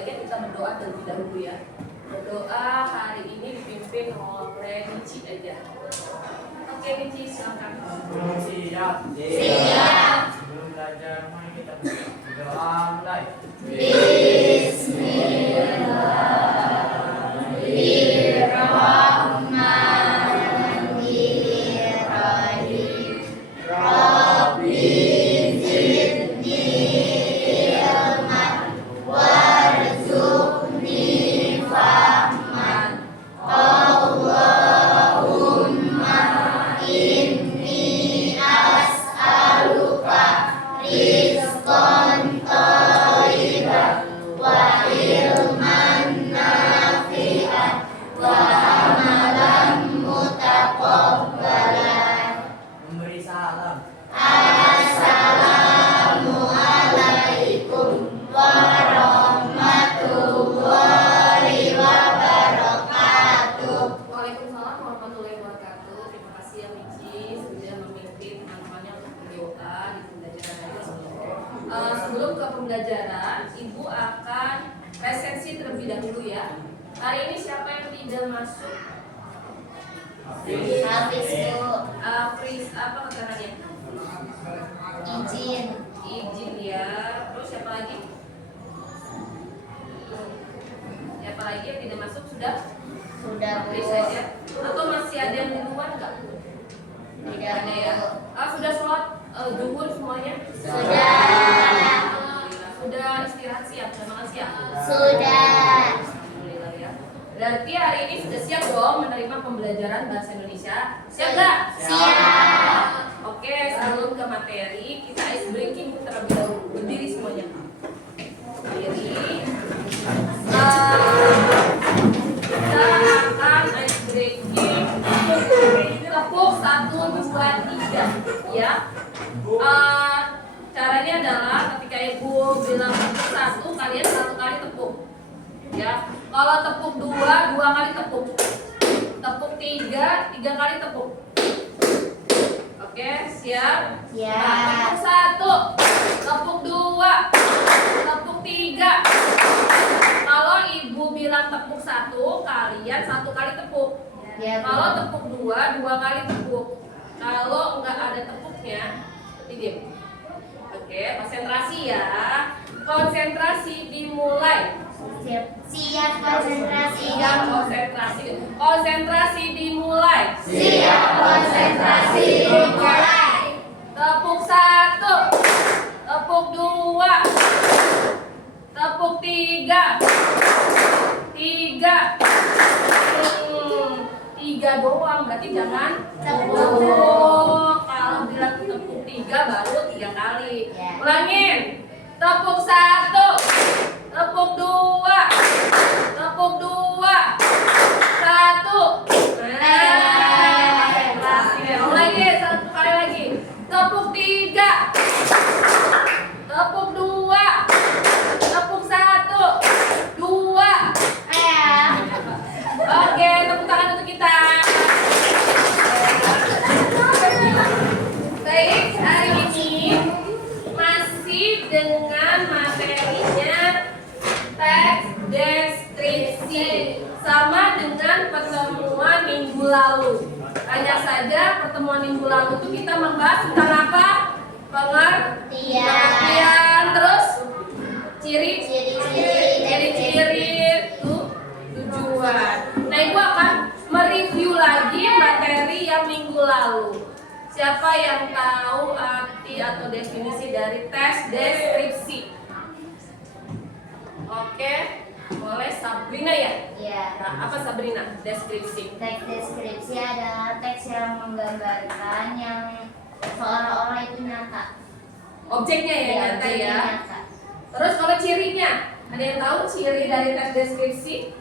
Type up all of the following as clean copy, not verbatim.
sebaiknya kita berdoa terlebih dahulu ya. Berdoa hari ini dipimpin oleh Nici aja. Oke Nici, silakan. Siap. Siap. Sebelum belajar, mari kita berdoa mulai. Bismillahirrahmanirrahim. Rabbi zidni ilman warzuqni fahman. Allahumma inni as'aluka rizqan thayyiban wa ilman nafi'an wa amalan mutaqabbalan. Memberi salam. Assalamualaikum warahmatullahi wabarakatuh. Waalaikumsalam warahmatullahi wabarakatuh. Terima kasih ya Nici sudah memimpin teman-temannya untuk berdoa di pembelajaran hari ini. Sebelum ke pembelajaran, Ibu akan resensi terlebih dahulu ya. Hari ini siapa yang tidak masuk? Habis itu Fris apa keterangannya? izin. Izin ya. Terus siapa lagi? Siapa lagi yang tidak masuk sudah? Sudah Bu. Fris saja. Atau masih ada yang di luar nggak? Tidak Ada ya. Bu. Sudah sholat zuhur semuanya? Sudah. Alhamdulillah. Sudah istirahat siap, sudah makan siap? Sudah. Alhamdulillah ya. Berarti hari ini sudah siap dong menerima pembelajaran bahasa Indonesia? Siap nggak? Siap. Oke, sebelum ke materi, kita ice breaking terlebih dahulu. Berdiri semuanya. Berdiri. Kita akan ice breaking. Tepuk 1, 2, 3. Ya. Caranya adalah ketika Ibu bilang tepuk 1, kalian 1 kali tepuk. Ya. Kalau tepuk 2, 2 kali tepuk. Tepuk 3, 3 kali tepuk. Oke, siap? Siap. Tepuk 1, tepuk 2, tepuk 3. Kalau Ibu bilang tepuk 1, kalian 1 kali tepuk. Ya, Bu. Kalau tepuk 2, 2 kali tepuk. Kalau enggak ada tepuknya, diam. Oke, konsentrasi ya. Konsentrasi dimulai. Siap konsentrasi. Konsentrasi. Konsentrasi dimulai. Siap konsentrasi dimulai. Tepuk 1, tepuk 2, tepuk 3, 3. 3 doang, berarti jangan tepuk. Kalau bilang tepuk 3 baru 3 kali. Ya. Ulangin. Tepuk 1, tepuk 2, tepuk 2, 1. Ulangi 1 kali lagi. Tepuk 3, tepuk 2, tepuk 1, 2. Oke, tepuk tangan untuk kita. Baik, hari ini masih dengan materinya teks deskripsi, sama dengan pertemuan minggu lalu. Hanya saja pertemuan minggu lalu itu kita membahas tentang apa? Pengertian, terus ciri-ciri tujuan. Nah, Ibu akan mereview lagi materi yang minggu lalu. Siapa yang tahu arti atau definisi dari teks deskripsi? Oke, boleh Sabrina ya? Ya. Nah, apa Sabrina? Deskripsi. Teks deskripsi adalah teks yang menggambarkan yang seolah-olah itu nyata. Objeknya ya, nyata jadi ya. nyata. Terus kalau cirinya, ada yang tahu ciri dari teks deskripsi?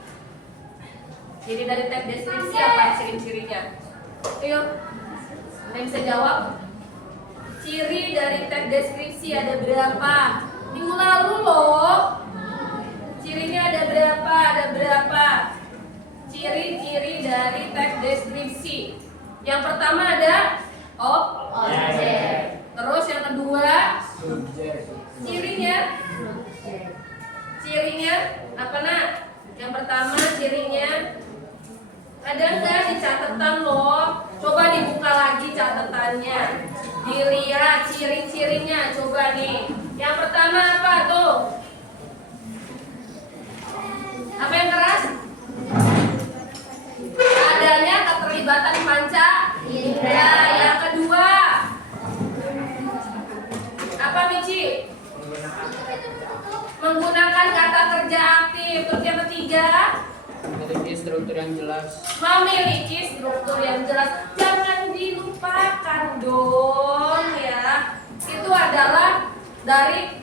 Ciri dari teks deskripsi apa ciri-cirinya? Ayo, ada yang bisa jawab? Ciri dari teks deskripsi ada berapa? Minggu lalu loh. Cirinya ada berapa? Ada berapa? Ciri-ciri dari teks deskripsi. Yang pertama ada objek. Terus yang kedua, Subjek. cirinya Apa nak? Yang pertama cirinya ada nggak di catatan loh? Coba dibuka lagi catatannya. Dilihat ciri-cirinya. Coba nih. Yang pertama apa tuh? Apa yang keras? Adanya keterlibatan panca indera. Yang kedua apa Michi? Menggunakan kata kerja aktif. Terus yang ketiga Memiliki struktur yang jelas. memiliki struktur yang jelas. Jangan dilupakan dong ya. Itu adalah dari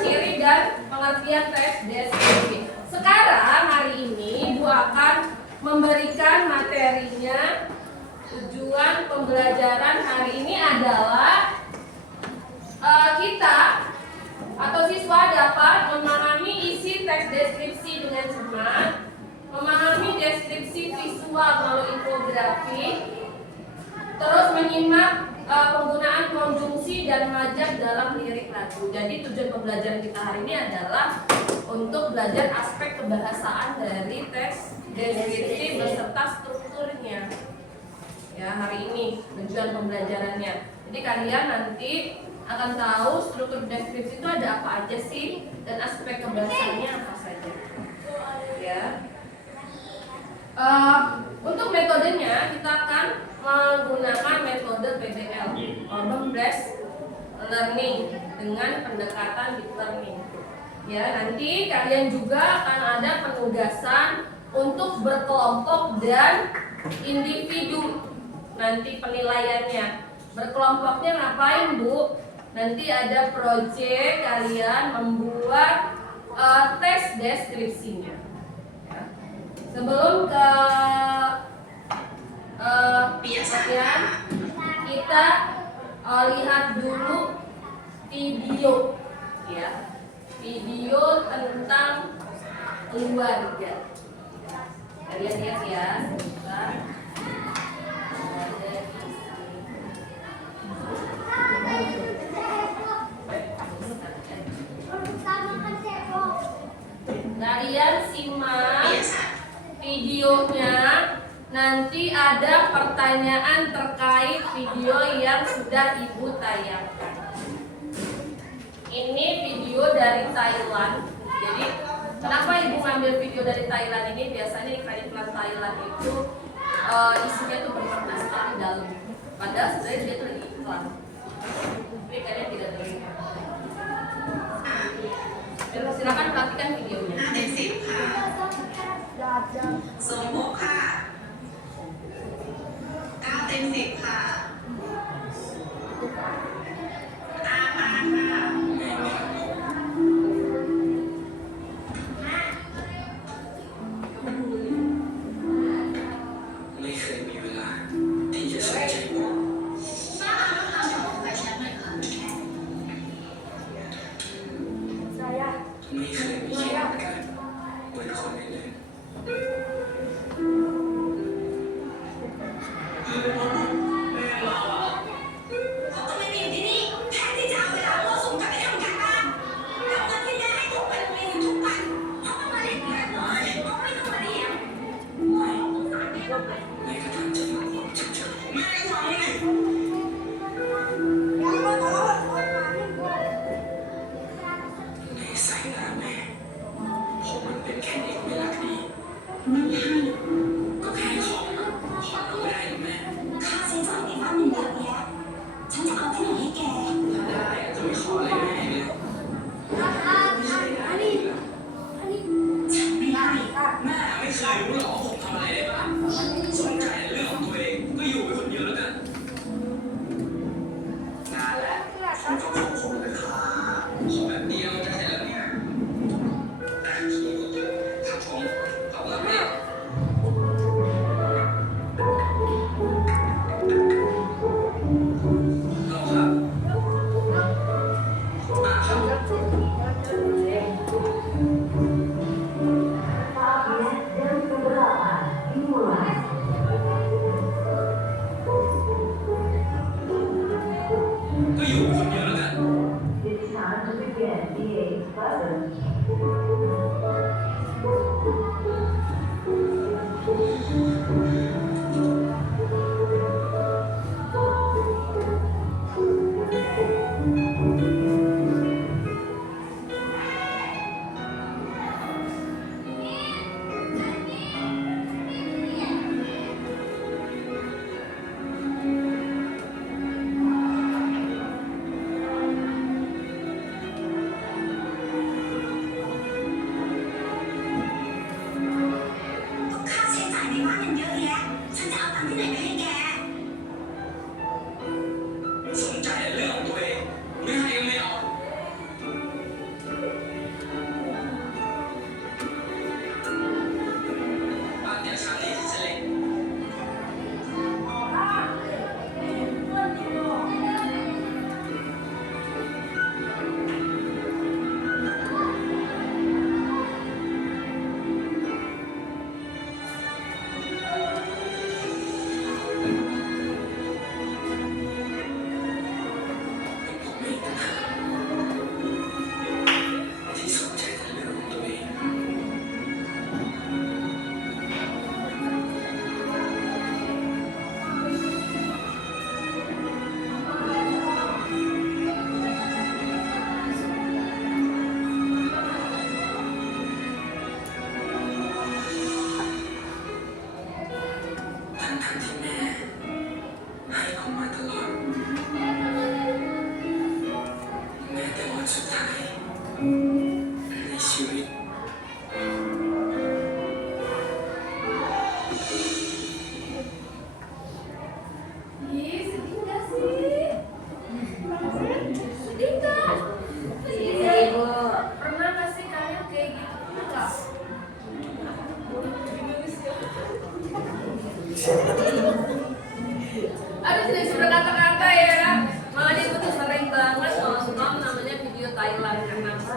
ciri dan pengertian tes deskripsi. Sekarang hari ini Bu akan memberikan materinya. Tujuan pembelajaran hari ini adalah kita atau siswa dapat memahami isi teks deskripsi dengan cermat, memahami deskripsi visual melalui infografi, terus menyimak penggunaan konjungsi dan majak dalam lirik lagu. Jadi tujuan pembelajaran kita hari ini adalah untuk belajar aspek kebahasaan dari teks deskripsi beserta strukturnya. Ya, hari ini tujuan pembelajarannya. Jadi kalian nanti akan tahu struktur deskripsi itu ada apa aja sih dan aspek kebahasaannya apa saja. Ya. Untuk metodenya kita akan menggunakan metode PBL, Problem Based Learning dengan pendekatan deep learning. Ya, nanti kalian juga akan ada penugasan untuk berkelompok dan individu. Nanti penilaiannya. Berkelompoknya ngapain, Bu? Nanti ada proyek kalian membuat tes deskripsinya. Ya. Sebelum ke latihan, kita lihat dulu video, ya, video tentang keluarga. Kalian lihat ya, sebentar. Kalian simak videonya. Nanti ada pertanyaan terkait video yang sudah Ibu tayangkan. Ini video dari Thailand. Jadi kenapa Ibu ngambil video dari Thailand ini? Biasanya iklan Thailand itu isinya tuh bermakna sekali dalam. Padahal sebenarnya dia tuh iklan. Tapi kalian tidak terlihat. Silakan perhatikan videonya. 10 ค่ะสมมุติค่ะ9 เต็ม 10 ค่ะอามาค่ะไม่เคยมีเวลาที่จะสนใจผมไม่เคยมีเหตุการณ์เหมือนคนอื่น เขาก็ไม่ได้อยู่ที่นี่แทนที่จะเอาเวลามั่วสุมกลับไปทำการบ้านเอาเงินที่แม่ให้ถูกไปโรงเรียนอยู่ทุกวันเพราะว่ามาเรียนแค่น้อยเพราะไม่ต้องมาเรียน ไม่ไม่กระทั่งจะมาบอกฉันเฉย แม่ก็ฟังนี่ ในสายตาแม่ผมมันเป็นแค่เด็กไม่รักดีก็แค่ของขอเราไม่ได้หรือแม่ ค่าใช้จ่ายในบ้านมันเยอะแยะฉันจะเอาที่ไหนให้แก ถ้าได้จะไม่ขออะไรแม่เลยไม่ใช่ได้ดีแล้ว ฉันไม่ได้ แม่ไม่เคยรู้หรอกว่าผมทำอะไรได้บ้างสนใจแต่เรื่องของตัวเองก็อยู่ไปคนเดียวแล้วกันนานแล้วผมก็ขอผมเลยค่ะขอแบบเดียวจะเสร็จแล้วเนี่ยแต่ทีครับผมขอบคุณครับเราครับครับ Aduh, tidak bisa berkata-kata ya. Makanya gue tuh sering banget nonton namanya video Thailand karena apa?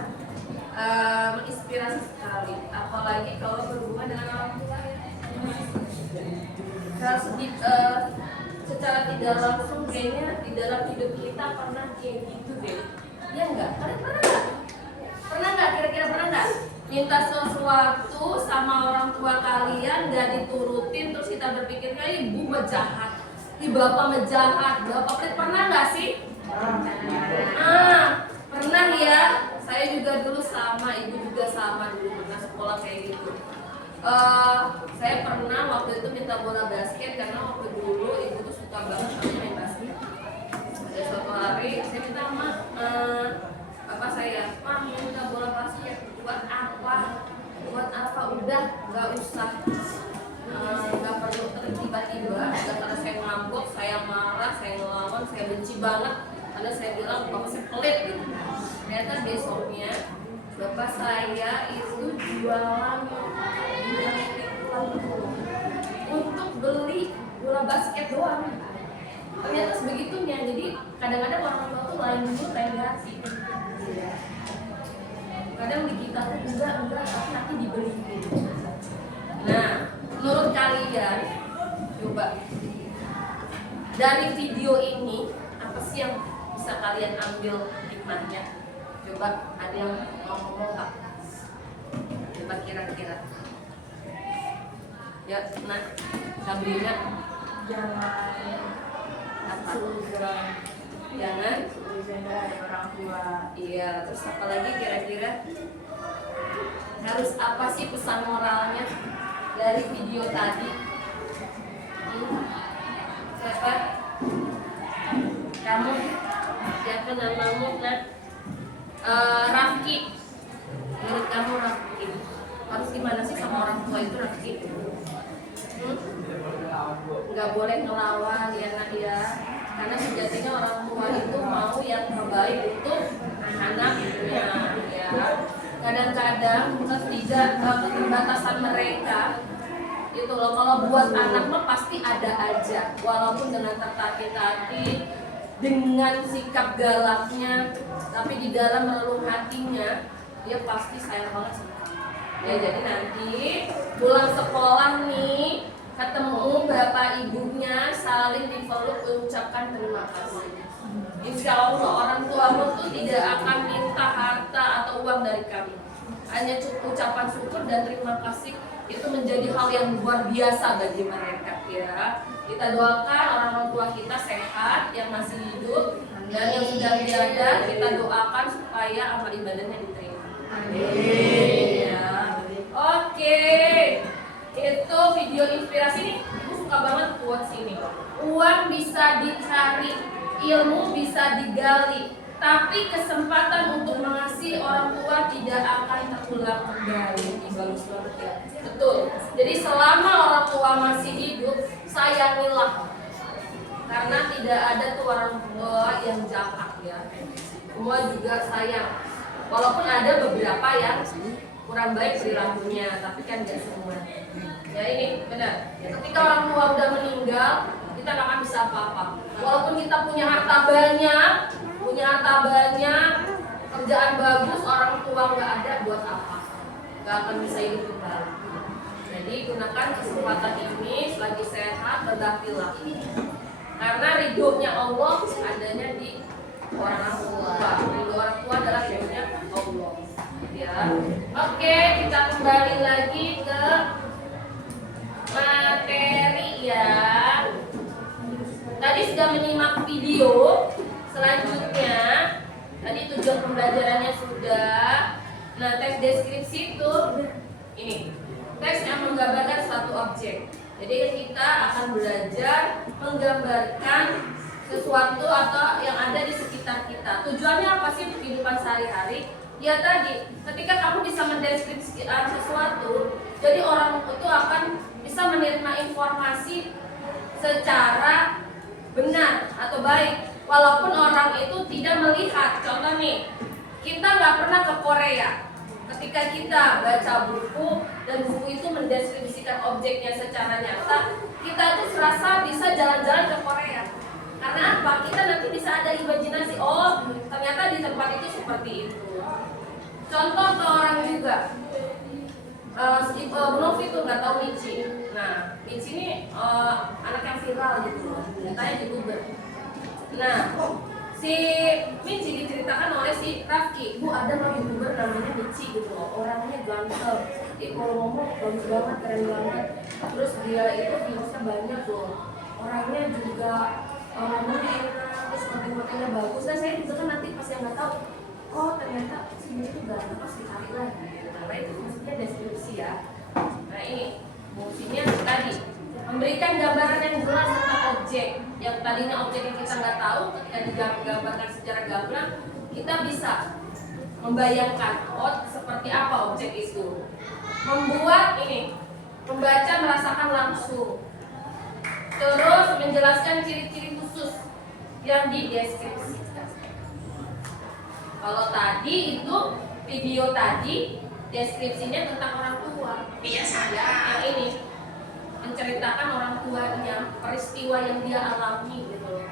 Menginspirasi sekali. Apalagi kalau berhubungan dengan orang tua ya. Secara tidak langsung kayaknya di dalam hidup kita pernah kayak gitu deh. Ya enggak? Kalian pernah nggak? Pernah nggak? Kira-kira pernah nggak? Minta sesuatu sama orang tua kalian gak diturutin, terus kita berpikir kayak ibu jahat, bapak menjahat, bapak pelit. Pernah nggak sih? Pernah ya. Saya juga dulu sama, ibu juga sama dulu pernah sekolah kayak gitu. Saya pernah waktu itu minta bola basket karena waktu dulu ibu tuh suka banget sama main basket. Ada suatu hari saya minta sama bapak saya, "Pak, minta bola basket." Buat apa? Buat apa? Udah, nggak usah. Nggak perlu tiba-tiba. Karena saya ngambek, saya marah, saya ngelawan, saya benci banget. Karena saya bilang bapak saya pelit gitu. Ternyata besoknya bapak saya itu jualan untuk beli bola basket doang. Ternyata sebegitunya. Jadi kadang-kadang orang tua tuh lain dulu, lain hati. Kadang di kita tuh enggak tapi dibeliin. Nah, menurut kalian coba dari video ini apa sih yang bisa kalian ambil hikmahnya? Coba ada yang mau ngomong nggak? Coba kira-kira. Ya, nah, Sabrina. Jangan Apa? suzon. Jangan Suzon dari orang tua. Iya, terus apa lagi kira-kira? Harus apa sih pesan moralnya dari video tadi? Siapa? Kamu? Siapa namamu? Nah, Rafki. Menurut kamu Rafki, harus gimana sih sama orang tua itu Rafki? Nggak boleh ngelawan ya nak ya. Karena sejatinya orang tua itu mau yang terbaik untuk anaknya ya. Kadang-kadang keterbatasan mereka itu loh, kalau buat anak mah pasti ada aja, walaupun dengan tertatih-tatih, dengan sikap galaknya, tapi di dalam relung hatinya dia pasti sayang banget sama kamu. Ya, jadi nanti pulang sekolah nih ketemu bapak ibunya, saling dipeluk, mengucapkan terima kasih. Insya Allah orang tuamu tuh tidak akan minta harta atau uang dari kamu. Hanya ucapan syukur dan terima kasih itu menjadi hal yang luar biasa bagi mereka ya. Kita doakan orang tua kita sehat, yang masih hidup dan yang sudah tiada, kita doakan supaya amal ibadahnya diterima. Amin. Ya. Oke. Itu video inspirasi nih, aku suka banget quotes ini. Uang bisa dicari, ilmu bisa digali, tapi kesempatan untuk mengasihi orang tua tidak akan terulang kembali. Bagus banget ya. Betul. Jadi selama orang tua masih hidup, sayangilah. Karena tidak ada tuh orang tua yang jahat ya. Semua juga sayang. Walaupun ada beberapa yang kurang baik perilakunya, tapi kan gak semua. Ya ini benar. Ketika orang tua udah meninggal, kita gak akan bisa apa-apa. Walaupun kita punya harta banyak, kerjaan bagus, orang tua nggak ada, buat apa? Gak akan bisa hidup kembali. Jadi gunakan kesempatan ini selagi sehat, berbaktilah. Karena ridhonya Allah adanya di orang tua. Ridho orang tua adalah ridhonya Allah. Ya. Oke, kita kembali lagi ke materi ya. Tadi sudah menyimak video. Selanjutnya, tadi tujuan pembelajarannya sudah. Nah, teks deskripsi itu ini. Teks yang menggambarkan suatu objek. Jadi kita akan belajar menggambarkan sesuatu atau yang ada di sekitar kita. Tujuannya apa sih untuk kehidupan sehari-hari? Ya tadi, ketika kamu bisa mendeskripsikan sesuatu, jadi orang itu akan bisa menerima informasi secara benar atau baik. Walaupun orang itu tidak melihat. Contoh nih, kita nggak pernah ke Korea. Ketika kita baca buku dan buku itu mendeskripsikan mendeskripsikan objeknya secara nyata, kita tuh serasa bisa jalan-jalan ke Korea. Karena apa? Kita nanti bisa ada imajinasi, oh ternyata di tempat itu seperti itu. Contoh ke orang juga, Novi tuh nggak tahu Michi. Nah, Michi ini anak yang viral gitu loh, katanya YouTuber. Nah, si Michi diceritakan oleh si Rafki, Bu ada loh YouTuber namanya Michi gitu loh, orangnya ganteng, kalau ngomong bagus banget, keren banget. Terus dia itu viewsnya banyak loh, orangnya juga ngomongnya enak, terus konten-kontennya bagus. Nah saya juga kan nanti pas yang nggak tahu, oh ternyata si Michi itu ganteng, pas dicari lagi. Nah itu maksudnya deskripsi ya. Nah ini fungsinya tadi memberikan gambaran yang jelas tentang objek yang tadinya objek yang kita nggak tahu, ketika digambarkan secara gamblang kita bisa membayangkan oh seperti apa objek itu. Membuat ini membaca merasakan langsung, terus menjelaskan ciri-ciri khusus yang dideskripsikan. Kalau tadi itu video tadi deskripsinya tentang orang tua, Biasa ya yang ini menceritakan orang tuanya, peristiwa yang dia alami gitu loh.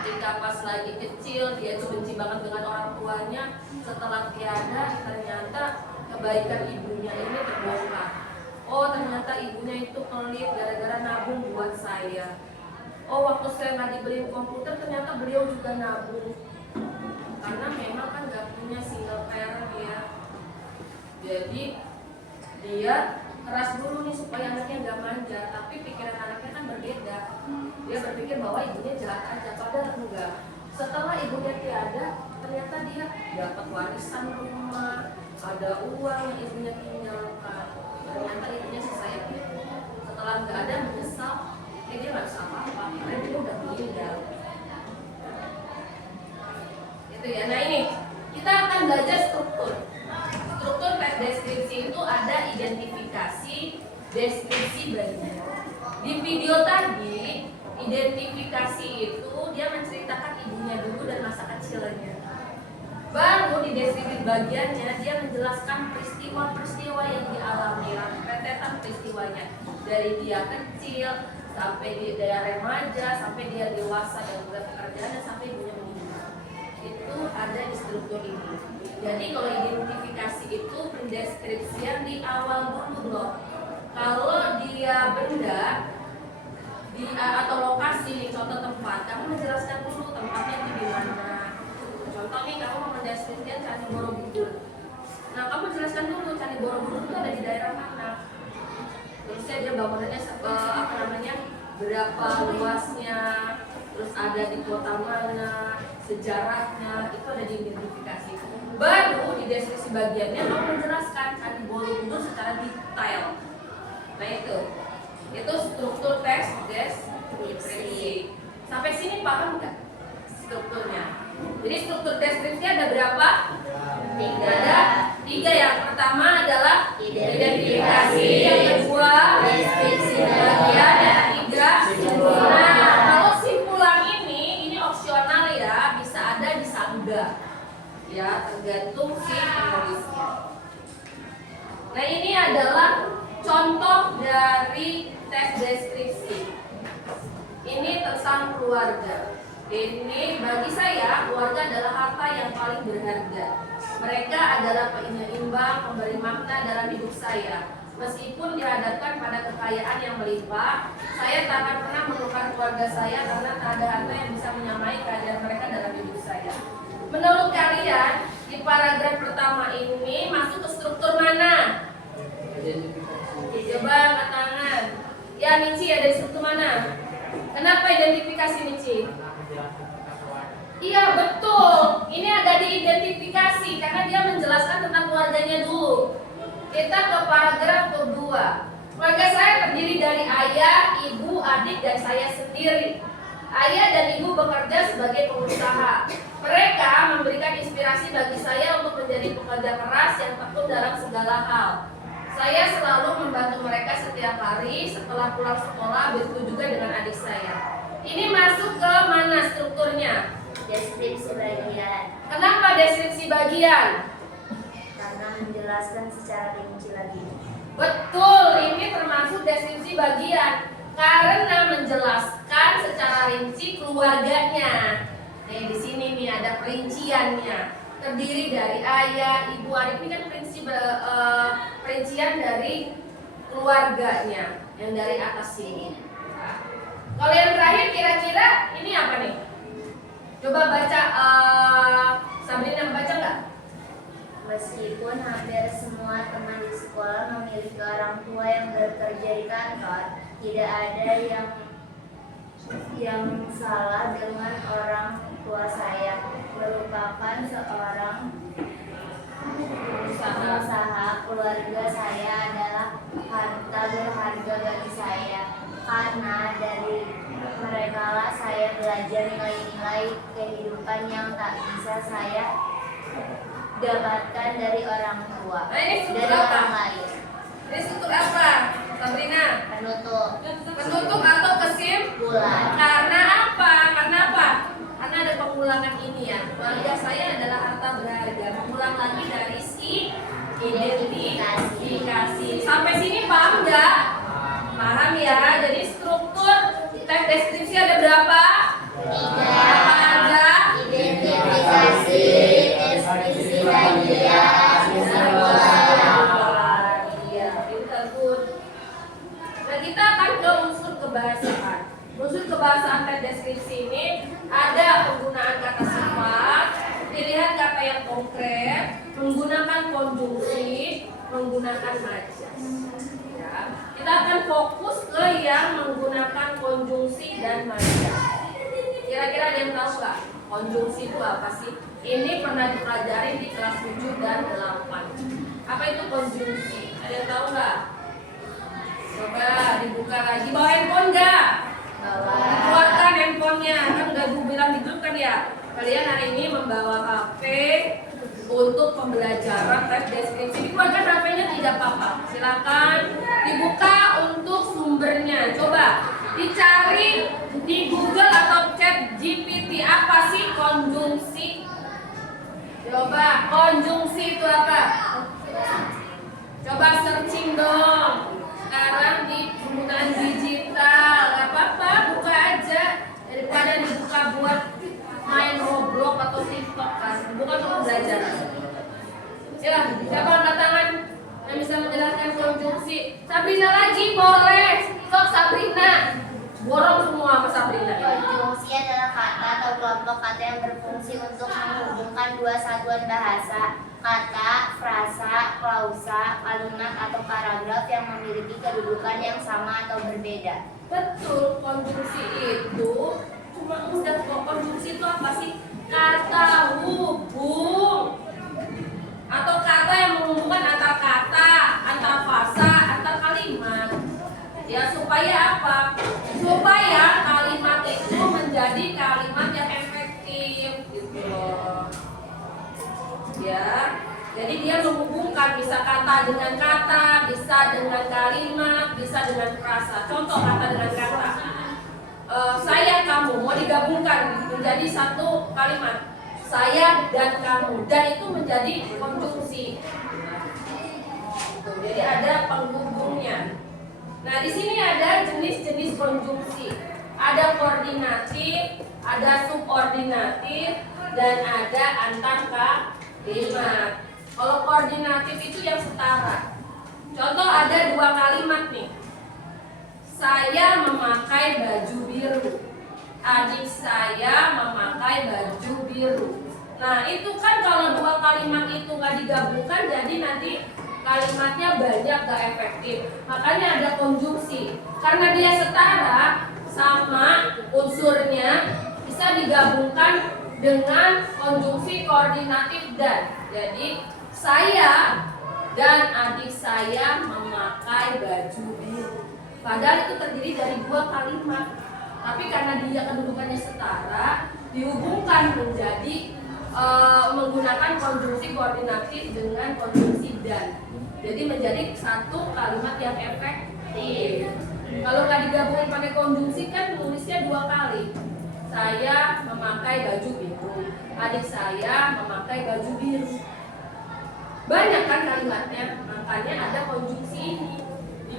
Ketika pas lagi kecil dia tuh benci banget dengan orang tuanya, setelah tiada ternyata kebaikan ibunya ini terbongkar. Oh ternyata ibunya itu pelit gara-gara nabung buat saya. Oh waktu saya nggak dibeliin komputer ternyata beliau juga nabung. Karena memang kan nggak punya single parent ya. Jadi dia keras dulu nih supaya anaknya nggak manja, tapi pikiran anaknya kan berbeda. Dia berpikir bahwa ibunya jahat aja, padahal enggak. Setelah ibunya tiada, ternyata dia dapat warisan rumah, ada uang yang ibunya tinggalkan. Ternyata ibunya sesayang itu. Setelah nggak ada menyesal, dia nggak bisa apa-apa, karena dia udah meninggal. Itu ya. Nah ini kita akan belajar struktur. Struktur teks deskripsi itu ada identifikasi, deskripsi bagian. Di video tadi, identifikasi itu dia menceritakan ibunya dulu dan masa kecilnya. Baru di deskripsi bagiannya dia menjelaskan peristiwa-peristiwa yang dialami, rentetan peristiwanya dari dia kecil sampai dia remaja, sampai dia dewasa dan mulai pekerjaan dan sampai ibunya meninggal. Itu ada di struktur ini. Jadi kalau identifikasi itu pendeskripsian di awal dulu loh. Kalau dia benda atau lokasi nih, contoh tempat, kamu menjelaskan dulu tempatnya itu di mana. Contoh nih kamu mendeskripsikan Candi Borobudur. Nah kamu jelaskan dulu Candi Borobudur itu ada di daerah mana. Terusnya dia bangunannya apa namanya, berapa luasnya, terus ada di kota mana, sejarahnya, itu ada di identifikasi. Baru di deskripsi bagiannya kamu menjelaskan Candi Borobudur secara detail. Nah itu struktur teks deskripsi. Sampai sini paham nggak strukturnya? Jadi struktur deskripsi ada berapa? 3. Ada 3. Yang pertama adalah identifikasi, yang kedua deskripsi bagian, yang ketiga simpulan. Nah, kalau simpulan ini opsional ya, bisa ada bisa enggak. Ya, tergantung si penulisnya. Nah, ini adalah contoh dari teks deskripsi. Ini tentang keluarga. Ini bagi saya keluarga adalah harta yang paling berharga. Mereka adalah penyeimbang, pemberi makna dalam hidup saya. Meskipun dihadapkan pada kekayaan yang melimpah, saya tak akan pernah menukar keluarga saya karena tak ada harta yang bisa menyamai keadaan mereka dalam hidup saya. Menurut kalian, di paragraf pertama ini masuk ke struktur mana? Coba angkat tangan. Ya, Michi ada di struktur mana? Kenapa identifikasi Michi? Iya betul, ini ada di identifikasi karena dia menjelaskan tentang keluarganya dulu. Kita ke paragraf kedua. Keluarga saya terdiri dari ayah, ibu, adik, dan saya sendiri. Ayah dan ibu bekerja sebagai pengusaha. Mereka memberikan inspirasi bagi saya untuk menjadi pekerja keras yang tekun dalam segala hal. Saya selalu membantu mereka setiap hari setelah pulang sekolah, begitu juga dengan adik saya. Ini masuk ke mana strukturnya? Deskripsi bagian. Kenapa deskripsi bagian? Karena menjelaskan secara rinci lagi. Betul, ini termasuk karena menjelaskan secara rinci keluarganya. Nih di sini nih ada perinciannya. Terdiri dari ayah, ibu, adik. Ini kan perincian dari keluarganya yang dari atas sini. Nah, kalau yang terakhir kira-kira ini apa nih? Coba baca, Sabrina baca nggak? Meskipun hampir semua teman di sekolah memiliki orang tua yang bekerja di kantor, tidak ada yang salah dengan orang tua saya. Merupakan seorang pengusaha, keluarga saya adalah harta berharga bagi saya. Karena dari mereka lah saya belajar nilai-nilai kehidupan yang tak bisa saya dapatkan dari orang tua, Nah, ini struktur dari apa? orang lain. Ini struktur apa, Sabrina? Penutup. Penutup atau kesimpulan? Karena apa? Karena ada pengulangan ini ya. Keluarga saya adalah harta berharga. Mengulang lagi dari si identifikasi. Sampai sini paham nggak? Paham ya. Jadi struktur teks deskripsi ada berapa? 3. Apa aja? Identifikasi, deskripsi bagian, kesimpulan. Iya, pintar Bun. Nah, kita akan ke unsur kebahasaan. Unsur kebahasaan teks deskripsi ini ada penggunaan kata sifat, pilihan kata yang konkret, menggunakan konjungsi, menggunakan majas. Ya, kita akan fokus ke yang menggunakan konjungsi dan majas. Kira-kira ada yang tahu nggak? Konjungsi itu apa sih? Ini pernah dipelajari di kelas 7 dan 8. Apa itu konjungsi? Ada yang tahu nggak? Coba dibuka lagi. Bawa handphone nggak? Keluarkan handphonenya. Kan udah gue bilang di grup kan ya. Kalian hari ini membawa HP untuk pembelajaran teks deskripsi. Dikeluarkan HP-nya tidak apa-apa. Silakan dibuka untuk sumbernya. Coba dicari di Google atau Chat GPT apa sih konjungsi? Coba konjungsi itu apa? Coba searching dong. Sekarang di penggunaan digital, gak apa-apa, buka aja daripada dibuka buat main Roblox atau TikTok kan. Bukan untuk belajar. Ya, siapa angkat tangan yang bisa menjelaskan konjungsi? Sabrina lagi boleh. Sok Sabrina. Borong semua sama Sabrina. Konjungsi adalah kata atau kelompok kata yang berfungsi untuk menghubungkan dua satuan bahasa. Kata, frasa, klausa, kalimat atau paragraf yang memiliki kedudukan yang sama atau berbeda. Betul, konjungsi itu cuma udah kok. Konjungsi itu apa sih? Kata hubung atau kata yang menghubungkan antar kata, antar frasa, antar kalimat. Ya supaya apa? Supaya kalimat itu menjadi kalimat yang efektif gitu loh. Ya, jadi dia menghubungkan bisa kata dengan kata, bisa dengan kalimat, bisa dengan frasa. Contoh kata dengan kata. Saya kamu mau digabungkan menjadi satu kalimat. Saya dan kamu, dan itu menjadi konjungsi. Jadi ada penghubungnya. Nah, di sini ada jenis-jenis konjungsi. Ada koordinatif, ada subordinatif, dan ada antar kalimat. Kalau koordinatif itu yang setara. Contoh ada dua kalimat nih. Saya memakai baju biru. Adik saya memakai baju biru. Nah, itu kan kalau dua kalimat itu nggak digabungkan, jadi nanti kalimatnya banyak gak efektif. Makanya ada konjungsi. Karena dia setara sama unsurnya, bisa digabungkan dengan konjungsi koordinatif dan. Jadi saya dan adik saya memakai baju biru. Padahal itu terdiri dari dua kalimat. Tapi karena dia kedudukannya setara, dihubungkan menjadi menggunakan konjungsi koordinatif dengan konjungsi dan. Jadi menjadi satu kalimat yang efektif. Kalau nggak digabungin pakai konjungsi kan tulisnya dua kali. Saya memakai baju biru, adik saya memakai baju biru. Banyak kan kalimatnya, makanya ada konjungsi ini.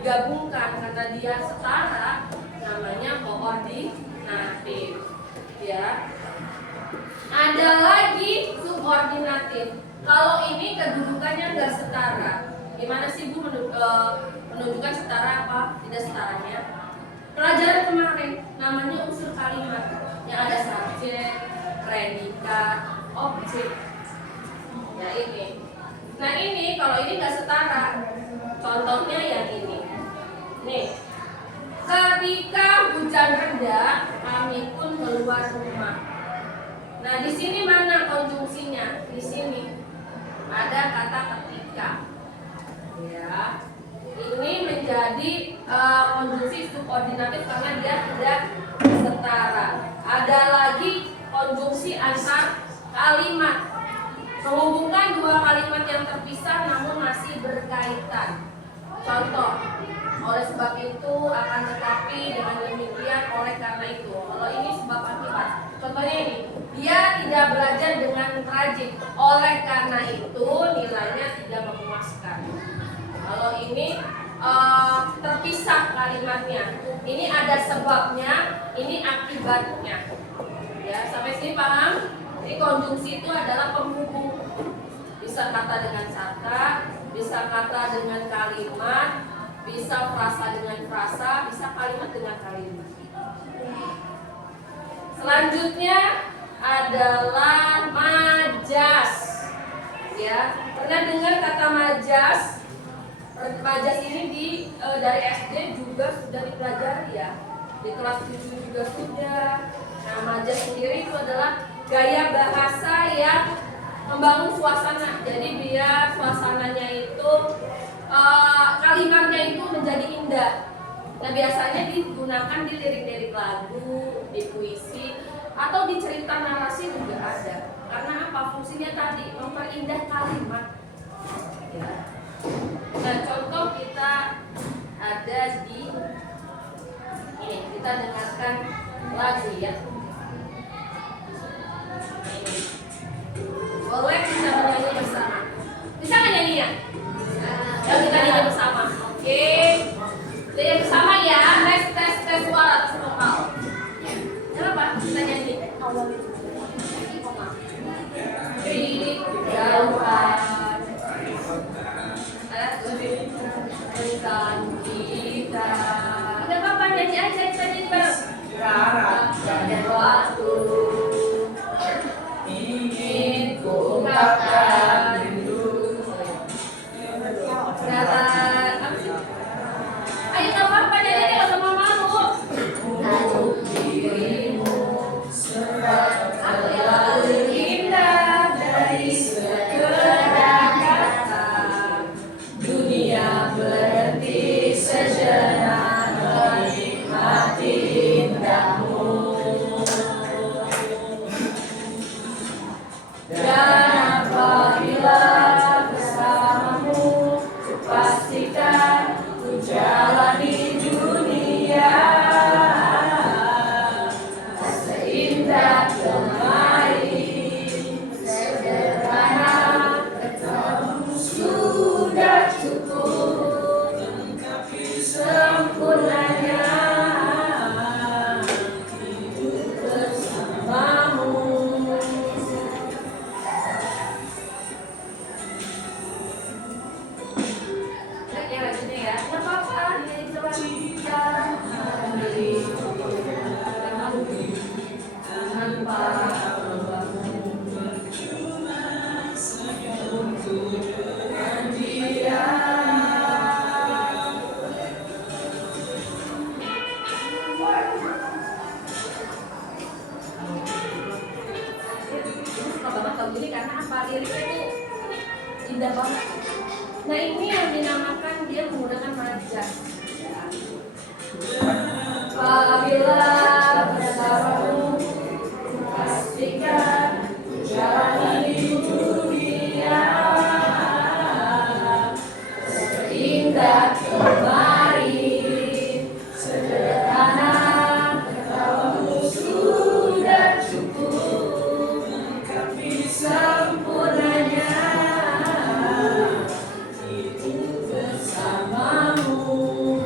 digabungkan karena dia setara, namanya koordinatif. Ya. Ada lagi subordinatif. Kalau ini kedudukannya nggak setara, gimana sih Bu menunjukkan setara apa tidak setaranya? Pelajaran kemarin namanya unsur kalimat yang ada subjek, predikat, objek. Ya ini. Nah ini kalau ini nggak setara, contohnya yang ini. Nih, ketika hujan reda, kami pun keluar rumah. Nah di sini mana konjungsinya? Di sini ada kata ketika. Ya, ini menjadi konjungsi subordinatif karena dia tidak setara. Ada lagi konjungsi antar kalimat, menghubungkan dua kalimat yang terpisah namun masih berkaitan. Contoh, oleh sebab itu, akan tetapi, dengan demikian, oleh karena itu. Kalau ini sebab akibat. Contohnya ini, dia tidak belajar dengan rajin. Oleh karena itu, nilainya tidak memuaskan. Kalau ini terpisah kalimatnya. Ini ada sebabnya, ini akibatnya. Ya, sampai sini paham? Jadi konjungsi itu adalah penghubung. Bisa kata dengan kata, bisa kata dengan kalimat, bisa frasa dengan frasa, bisa kalimat dengan kalimat. Selanjutnya adalah majas. Ya, pernah dengar kata majas? Majas ini dari SD juga sudah dipelajari ya. Di kelas 7 juga sudah. Nah, majas sendiri itu adalah gaya bahasa yang membangun suasana. Jadi biar suasananya itu kalimatnya itu menjadi indah. Nah biasanya digunakan di lirik-lirik lagu, di puisi, atau di cerita narasi juga ada. Karena apa? Fungsinya tadi memperindah kalimat. Ya. Nah contoh kita ada di ini, kita dengarkan lagu ya. Ini. Boleh kita menyanyi bersama. Bisa nggak nyanyinya? Yuk kita nyanyi bersama. Oke. Kita nyanyi bersama ya. Tes suara, tes vokal. Kenapa? Kita nyanyi. Di jauhan tentang kita. Ada apa? Nyanyi aja, kita nyanyi bareng. Dan waktu ingin ku ungkapkan rindu. Ayo tak apa-apa, nyanyi aja, gak usah malu. Untuk dirimu terlalu indah dari sekedar kata. Dunia berhenti sejenak menikmati indahmu. Dan apabila bersamamu, kupastikan ku jalani dunia seindah kemarin. Sederhana katamu sudah cukup lengkapi sempurnanya hidup bersamamu. Ya, nggak apa-apa, dia coba bicara dari tanpa dengan dia. Suka banget kalau gini karena apa? Liriknya tuh indah banget. Nah ini yang dinamakan dia menggunakan majas. Apabila bersamamu, pastikan jalani dunia seindah kemarin. Sederhana katamu sudah cukup lengkapi sempurnanya hidup bersamamu.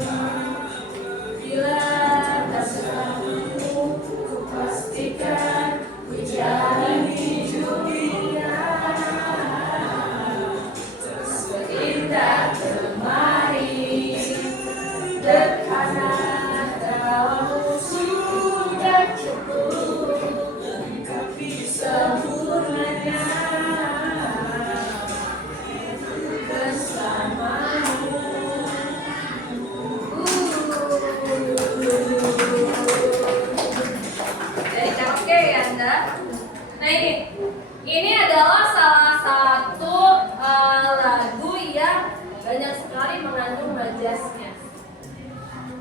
Nah ini adalah salah satu lagu yang banyak sekali mengandung majasnya.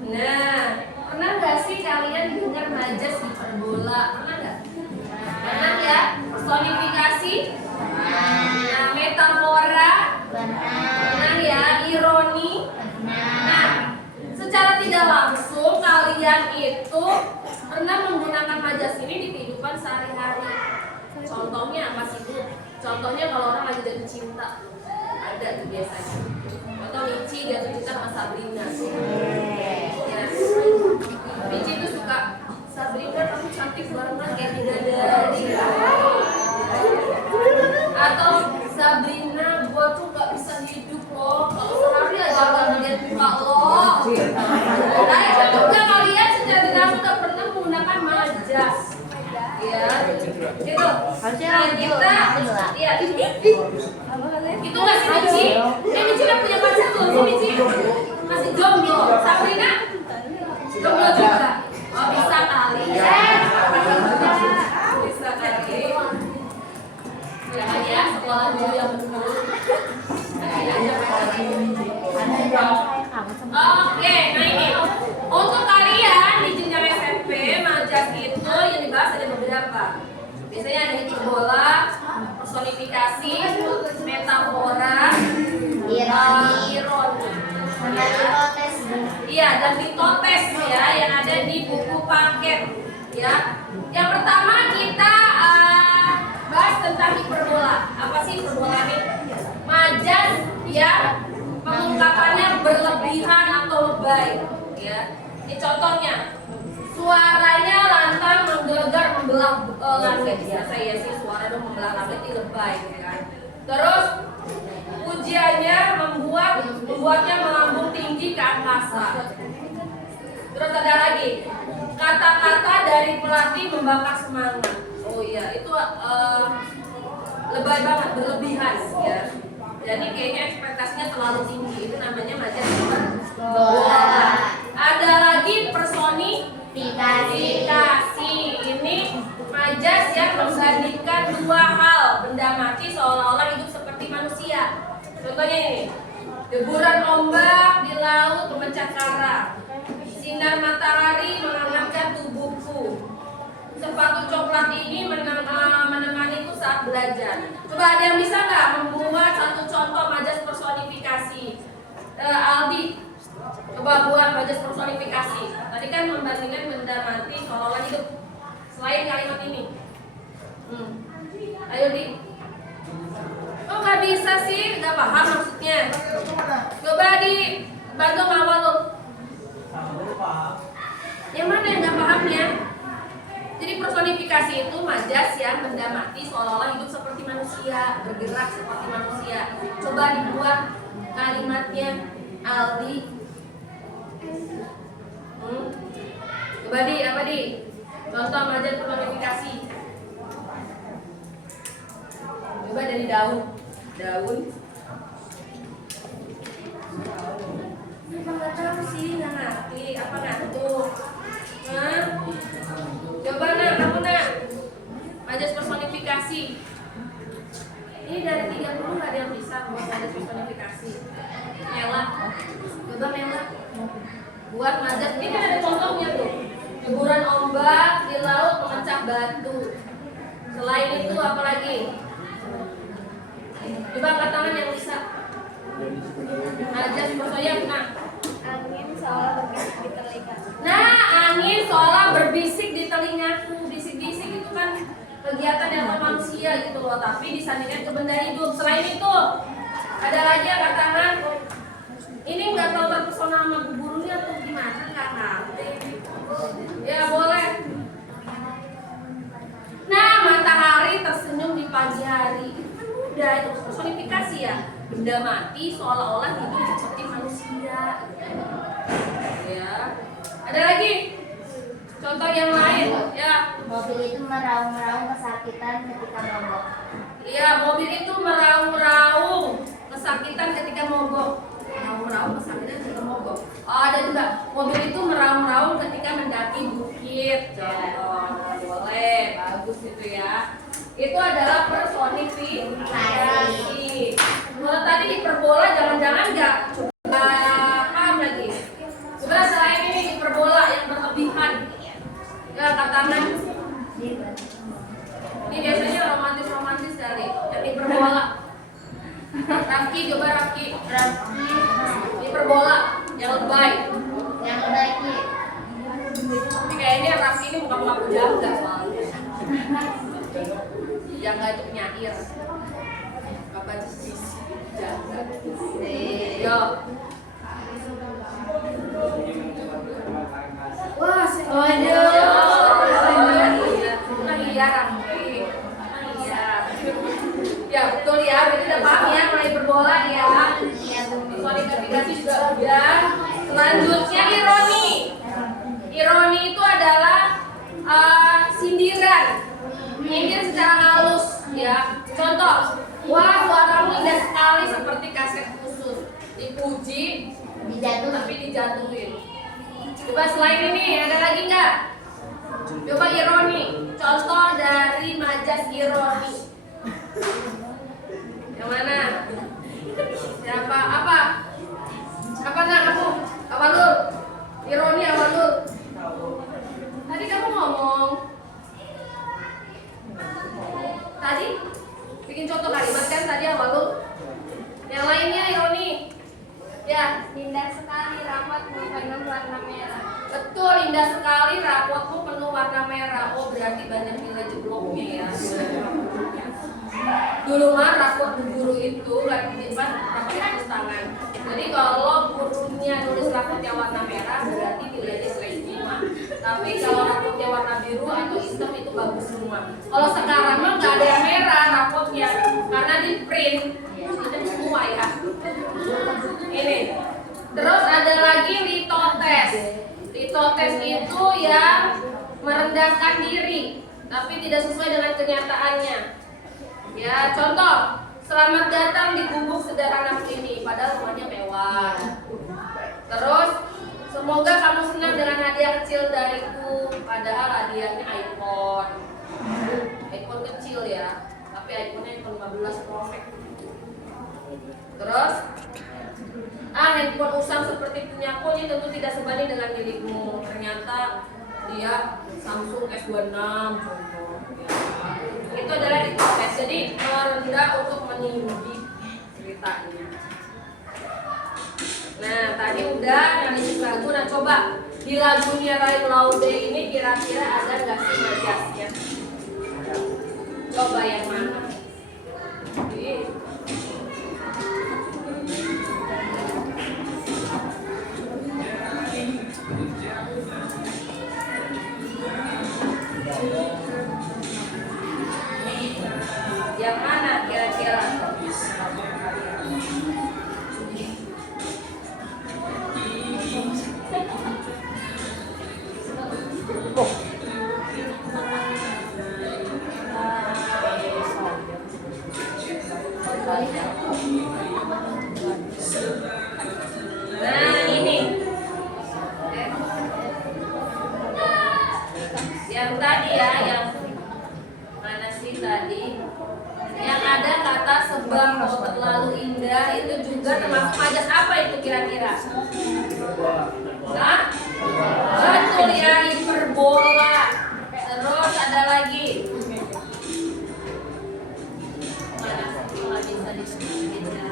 Nah, pernah nggak sih kalian dengar majas hiperbola? Pernah nggak? Pernah ya? Personifikasi? Nah, metafora? Pernah ya? Ironi? Nah, secara tidak langsung kalian itu pernah menggunakan majas ini di kehidupan sehari-hari. Contohnya apa sih Bu? Contohnya kalau orang lagi jatuh cinta, ada tuh biasanya. Atau Michi jatuh cinta sama Sabrina. Ya. Michi tuh suka Sabrina, kamu cantik banget kayak bidadari. Atau Sabrina, gua tuh gak bisa hidup loh kalau sehari aja gak ngeliat muka lo. Nah itu juga kalian secara tidak langsung udah pernah menggunakan majas. Ya, gitu. Nah kita, ya itu nggak sih Michi? Michi udah punya pacar belum sih Michi? Masih jomblo. Sabrina jomblo juga. Oh bisa kali. Bisa kali. Jangan ya sekolah dulu yang betul. Oke, nah ini untuk kalian di jenjang SMP majas itu yang dibahas ada beberapa. Biasanya ada hiperbola, personifikasi, metafora, ironi. Iya, dan litotes ya yang ada di buku paket ya. Yang pertama kita bahas tentang hiperbola. Apa sih hiperbola ini? Majas yang pengungkapannya berlebihan atau lebay ya. Ini contohnya. Suaranya lantang menggelegar membelah langit. Biasa ya sih suara dong membelah langit itu lebay kan. Terus pujiannya membuatnya melambung tinggi ke angkasa. Terus ada lagi kata-kata dari pelatih membakar semangat. Oh iya itu lebay banget, berlebihan ya. Jadi kayaknya ekspektasinya terlalu tinggi. Itu namanya majas hiperbola. Ada lagi personifikasi. Ini majas yang membandingkan dua hal, benda mati seolah-olah hidup seperti manusia. Contohnya ini, deburan ombak di laut memecah karang, sinar matahari menghangatkan tubuhku, sepatu coklat ini menemaniku saat belajar. Coba ada yang bisa nggak membuat satu contoh majas personifikasi? Aldi, coba buat majas personifikasi. Tadi kan membandingkan benda mati seolah-olah hidup. Selain kalimat ini, ayo Di. Oh nggak bisa sih, nggak paham maksudnya. Coba Di, bantu ngawal lo. Yang mana yang nggak pahamnya? Jadi personifikasi itu majas yang benda mati seolah-olah hidup seperti manusia, bergerak seperti manusia. Coba dibuat kalimatnya, Aldi. Coba Di, apa Di? Contoh majas personifikasi. Coba dari daun. Nggak tahu sih, nggak ngerti. Apa ngantuk? Nah, coba kamu majas personifikasi. Ini dari 30 nggak ada yang bisa buat majas personifikasi. Mela, coba Mela buat majas. Ini ada contohnya tuh. Deburan ombak di laut memecah batu. Selain itu apa lagi? Coba angkat tangan yang bisa. Majas personifikasi. Angin seolah berbisik di telinga. Nah, angin seolah berbisik di telingaku. Bisik-bisik itu kan kegiatan yang manusia gitu loh, tapi disandingkan ke benda hidup. Selain itu, ada lagi yang katakan ini nggak tahu terpesona sama bu gurunya atau gimana, nggak ngerti. Ya boleh. Nah, matahari tersenyum di pagi hari. Itu kan mudah, itu personifikasi ya. Benda mati seolah-olah hidup seperti manusia. Ya. Ada lagi? Contoh yang lain, ya. Mobil itu meraung-raung kesakitan ketika mogok. Iya, mobil itu meraung-raung kesakitan ketika mogok. Meraung-raung kesakitan ketika mogok. Oh, ada juga. Mobil itu meraung-raung ketika mendaki bukit. Contoh, boleh, bagus itu ya. itu adalah personifikasi. Kalau tadi hiperbola jangan-jangan nggak paham lagi. Sebenarnya selain ini hiperbola yang berlebihan, ya katakan ini biasanya romantis sekali, yang hiperbola. Rafki, coba Rafki. Hiperbola yang lebay. Yang baik Ki. Tapi kayaknya Rafki ini bukan pelaku jaga soalnya. Jaga itu penyair. Apa sih jaga? Yo. Wah, iya Rafki. Iya. Ya betul ya, berarti udah paham ya mulai berbola ya. Personifikasi juga udah. Selanjutnya ironi. Ironi itu adalah sindiran, nyindir secara halus ya. Contoh, wah suaramu indah sekali seperti kaset khusus. Dipuji, tapi dijatuhin. Coba selain ini ada lagi nggak? Coba ironi. Contoh dari majas ironi. Yang mana? Siapa? Apa? Apa nggak kamu? Apa lu? Ironi apa lu? Tadi kamu ngomong. Tadi bikin contoh kalimat kan tadi apa lu? Yang lainnya ironi. Ya, Indah sekali rapatmu penuh warna merah. betul, indah sekali rapotmu penuh warna merah. Oh, berarti banyak nilai jebloknya ya. Dulu mah rapot guru itu lagi di depan pakai tulis tangan. Jadi kalau gurunya nulis rapotnya warna merah berarti nilainya jelek 5. Tapi kalau rapotnya warna biru atau hitam itu bagus semua. Kalau sekarang mah nggak ada yang merah rapotnya karena di print hitam semua ya. Ini. Terus ada lagi litotes. Litotes itu yang merendahkan diri tapi tidak sesuai dengan kenyataannya. Ya, contoh, selamat datang di gubuk sederhana ini, padahal rumahnya mewah. Terus, semoga kamu senang dengan hadiah kecil dariku, padahal hadiahnya iPhone. iPhone kecil ya, tapi iPhone-nya iPhone 15 Pro Max. Terus, handphone usang seperti punyaku ini tentu tidak sebanding dengan dirimu. Ternyata dia Samsung S26 contoh. Itu adalah dites. Jadi merendah untuk meninggi ceritanya. Nah, tadi udah analisis lagu. Nah, coba di lagunya Ray Laude ini kira-kira ada nggak sih majasnya? Coba yang mana? Yang mana kira-kira? Nah ini yang tadi ya, yang mana sih tadi? Yang ada kata sebab atau terlalu indah itu juga termasuk majas apa itu kira-kira? Hah? Betul ya, hiperbola. Terus ada lagi. Mana kalau bisa disebutin ya?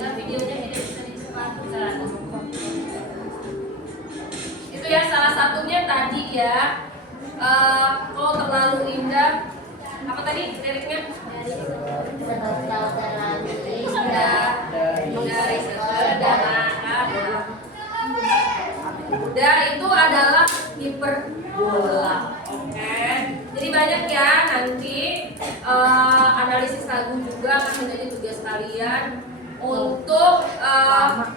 Ya, videonya tidak bisa disebarkan. Itu ya salah satunya tadi ya. Kalau terlalu indah, apa tadi liriknya? Kalau terlalu Indah dari sederhana. Udah, itu adalah hiperbola. Oke. Jadi banyak ya, nanti analisis lagu juga akan menjadi tugas kalian untuk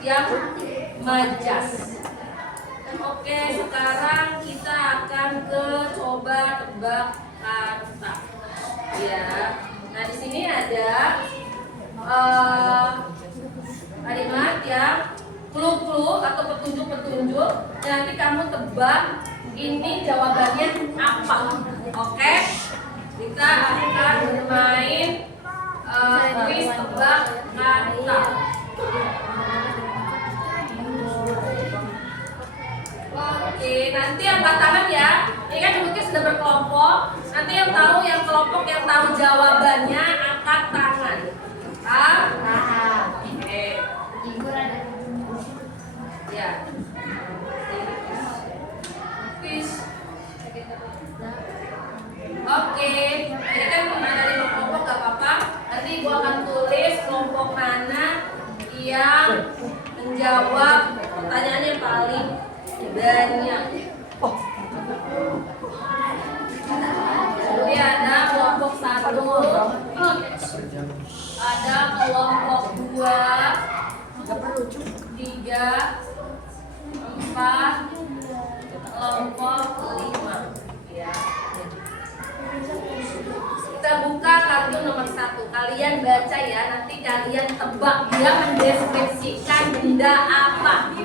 yang majas. Oke, sekarang kita akan ke coba tebak kata. Ya. Nah, di sini ada kalimat yang clue-clue atau petunjuk-petunjuk. Nanti kamu tebak ini jawabannya apa? Oke, kita akan bermain kuis tebak kata. Oke, nanti angkat tangan ya. Ini kan duduknya sudah berkelompok. Nanti yang tahu, yang kelompok yang tahu jawabannya angkat tangan. Paham? Oke. Ya. Kuis. Oke, ini kan ada 5 kelompok gak apa-apa. Nanti gua akan tulis kelompok mana yang menjawab pertanyaannya paling banyak. Jadi ada kelompok 1, ada kelompok 2, 3, 4, kelompok 5. Ya. Kita buka kartu nomor 1. Kalian baca ya, nanti kalian tebak dia mendeskripsikan benda apa.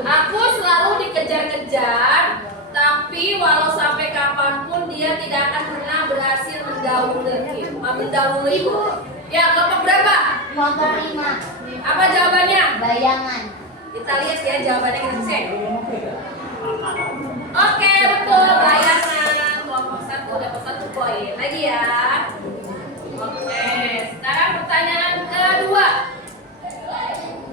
Aku selalu dikejar-kejar, tapi walau sampai kapanpun dia tidak akan pernah berhasil mendahului. Ya, kelompok berapa? Kelompok 5. Apa jawabannya? Bayangan. Kita lihat ya jawabannya, kita cek. Oke, betul, bayangan. Kelompok 1 dapat 1 poin. Lagi ya. Oke, sekarang pertanyaan kedua.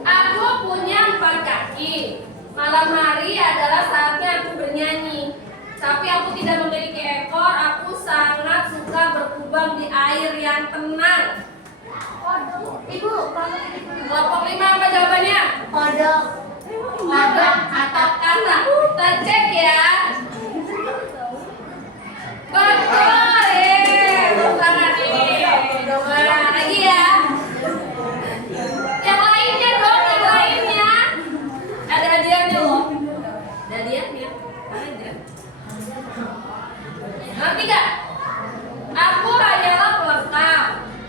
Aku punya 4 kaki. Malam hari adalah saatnya aku bernyanyi. Tapi aku tidak memiliki ekor. Aku sangat suka berkubang di air yang tenang. Ibu, Kelompok 5 apa jawabannya? kodok. Kodok Atau kata. Kita cek ya. Betul. Tepuk tangan nih. Nah, lagi ya. Yang lainnya dong, yang lainnya. Ada hadiahnya loh. Ada hadiahnya. Ada. Ngerti gak? Aku hanyalah pelengkap.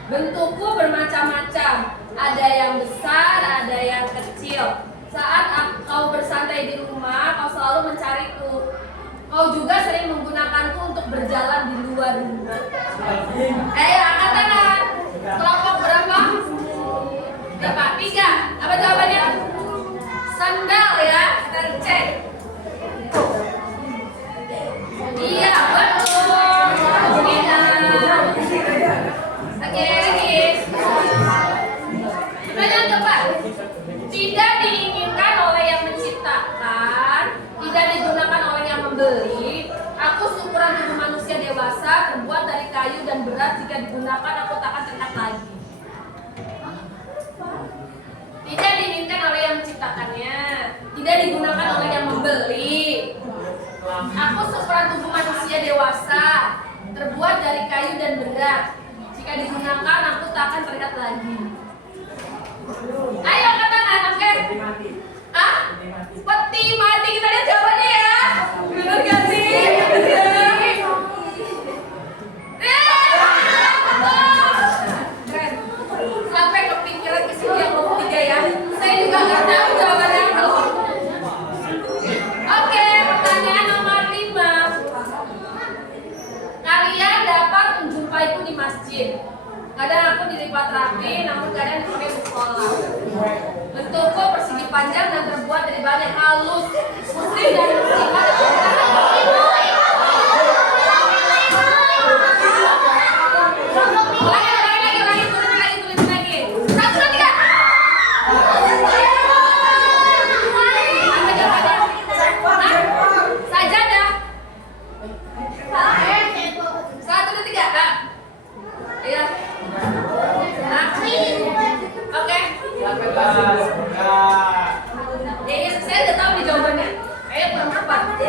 Bentukku bermacam-macam. Ada yang besar, ada yang kecil. Saat kau bersantai di rumah, kau selalu mencariku. Kau juga sering menggunakanku untuk berjalan di luar rumah. Ayo angkat tangan. Kelompok berapa? Berapa? 3. Apa jawabannya? Sandal ya. Kita cek. Iya betul. Tidak. Oke lagi. Pertanyaan keempat. Tidak diinginkan oleh yang menciptakan, tidak digunakan oleh yang membeli. Aku seukuran tubuh manusia dewasa, terbuat dari kayu dan berat. Jika digunakan, aku tak akan terikat lagi. Tidak diinginkan oleh yang menciptakannya, tidak digunakan oleh yang membeli. Aku seukuran tubuh manusia dewasa, terbuat dari kayu dan berat. Jika digunakan, aku tak akan terikat lagi. Ayo angkat tangan, oke? Ah? Peti mati, kita lihat jawabannya ya. Benar gak sih? Keren. Sampai kepikiran ke sini yang nomor 3 ya. Saya juga nggak tahu jawabannya apa. Oke, pertanyaan nomor 5. Kalian dapat menjumpaiku di masjid. Kadang aku dilipat rapi, namun kadang dipakai untuk sekolah. Bentukku persegi panjang dan terbuat dari bahan yang halus. Muslim dan muslimah. Lagi. 1, 2, 3. Apa jawabannya? Sajadah. 1, 2, 3. Kak. Iya. Oke. Ya, saya udah tahu nih jawabannya. Ayo kurang 4.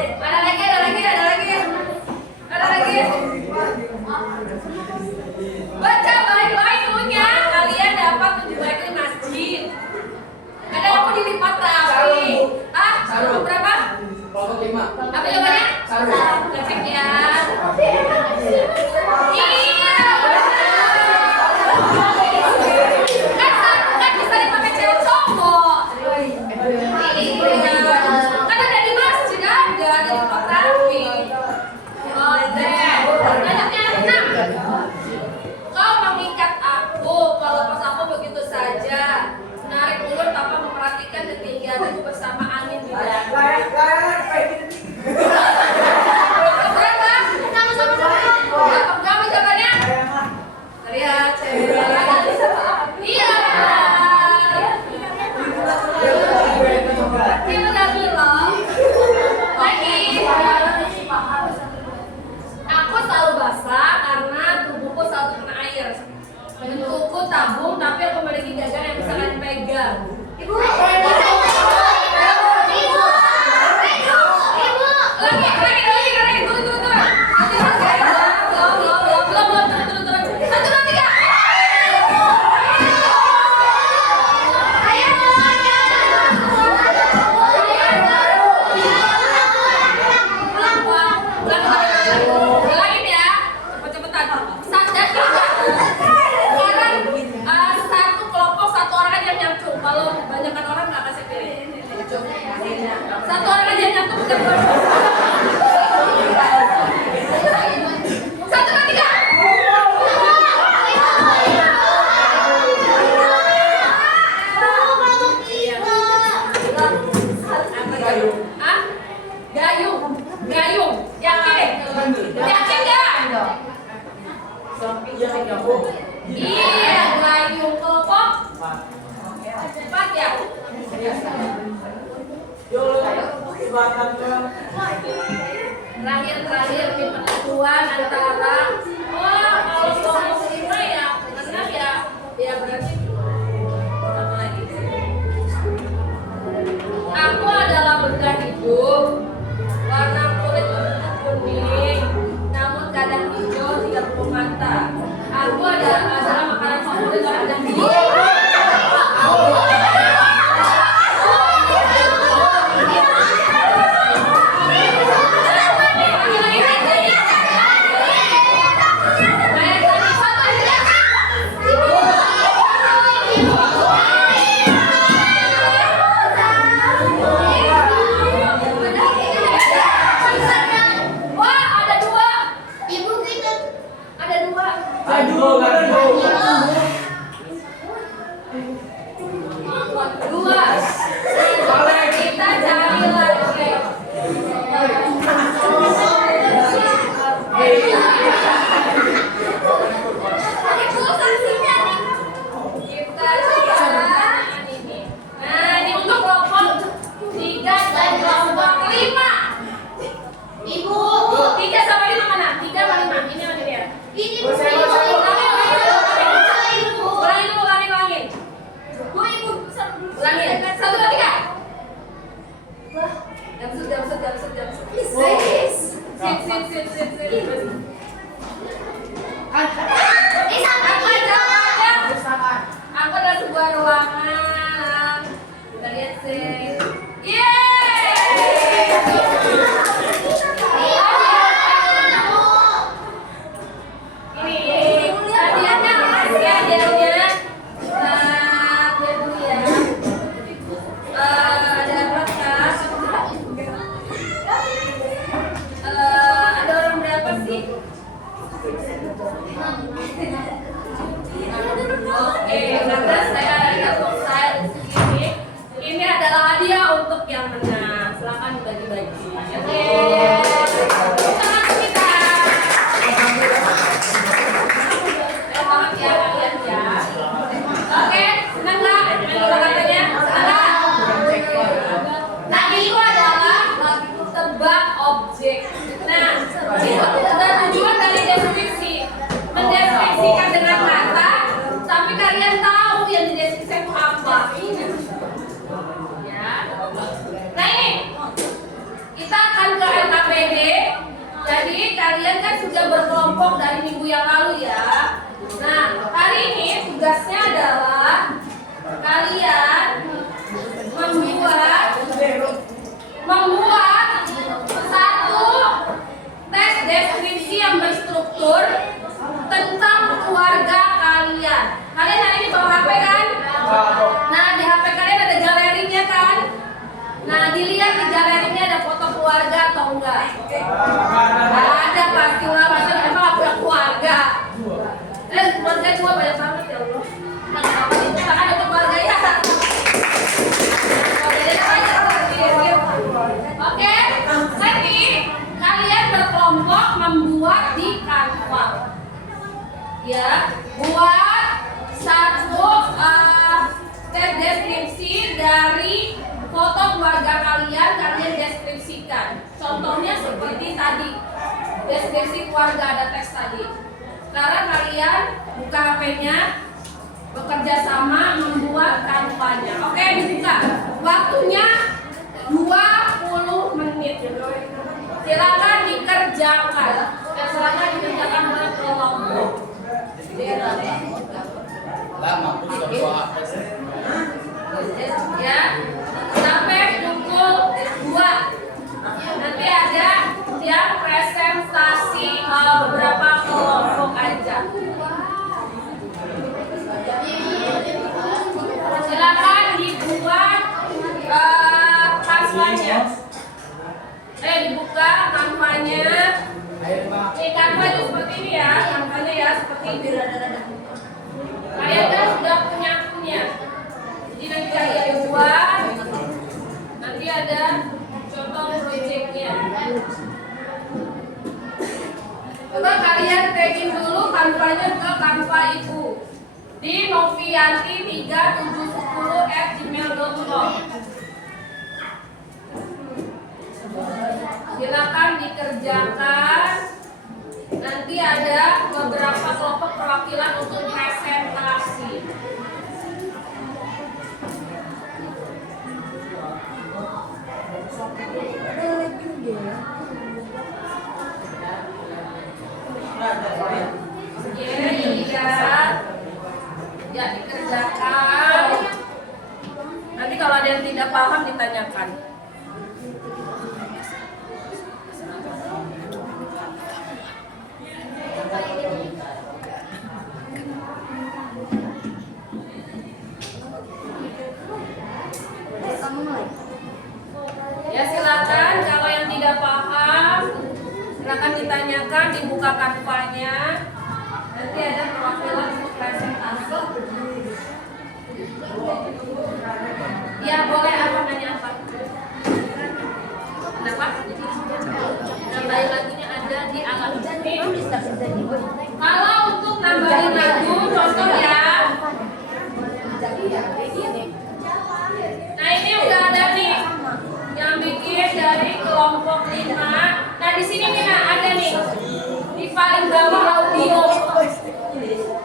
kebanyakan orang nggak kasih pilih. Satu orang aja nyatu bukan dua. Satu, dua, tiga. Hah? Gayung. Gayung. Yakin? Yakin nggak? Iya, gayung kelompok. Cepat ya. Terakhir di penentuan antara kalau kelompok lima ya benar ya berarti apa lagi? Aku adalah benda hidup, warna kulit bentuk kuning, namun kadang hijau tidak bermata. Aku adalah makanan favorit orang yang hidup. Aku adalah sebuah ruangan. Kita lihat sih. Oke, karena saya ada saya ini adalah hadiah untuk yang menang. Silakan dibagi-bagi. Oke. Tangan kita. Selamat ya kalian ya. Oke, senang nggak? Katanya senang. Nah, itu adalah lagu tebak objek. Nah, itu adalah tujuan dari deskripsi. Mendeskripsikan dengan kata, tapi kalian tahu yang dideskripsikan itu apa? Ya. Nah ini, kita akan ke LKPD. Jadi kalian kan sudah berkelompok dari minggu yang lalu ya. Nah, hari ini tugasnya adalah kalian membuat satu tes deskripsi yang berstruktur tentang keluarga kalian. Kalian hari ini bawa HP kan? Nah, di HP kalian ada galerinya kan? Nah, dilihat di galerinya ada foto keluarga atau enggak? Ada pasti lah, masa emang gak punya keluarga. Keluarga cuma banyak banget ya Allah. Nah, apa itu kan ada keluarga ya? Oke, nanti kalian berkelompok membuat di Canva. Ya, buat satu tes deskripsi dari foto keluarga kalian deskripsikan. Contohnya seperti tadi, deskripsi keluarga ada teks tadi. Sekarang kalian buka HP-nya, bekerja sama membuat Canva-nya. Oke, dibuka. Waktunya 20 menit. Silakan dikerjakan. Silakan dikerjakan oleh kelompok. Lama pun sudah bawa HP. Ya, sampai pukul 2. Nanti ada yang presentasi beberapa kelompok aja. Silakan dibuat Kalian kan sudah punya. Jadi nanti kalian buat. Nanti ada contoh proyeknya. Coba kalian tagin dulu kanvanya ke kanva ibu di novianti3710@gmail.com. Silakan dikerjakan. Nanti ada beberapa kelompok perwakilan untuk presentasi. Ya dikerjakan. Nanti kalau ada yang tidak paham ditanyakan. Ya silakan, kalau yang tidak paham silakan ditanyakan, dibuka kanvanya. Nanti ada perwakilan untuk presentasi. Ya boleh, apa nanya apa? Kenapa? Nambahin lagunya ada di alat ini. Kalau untuk nambahin lagu, contoh ya. Nah ini udah ada nih yang bikin dari kelompok 5. Nah di sini Mina ada nih di paling bawah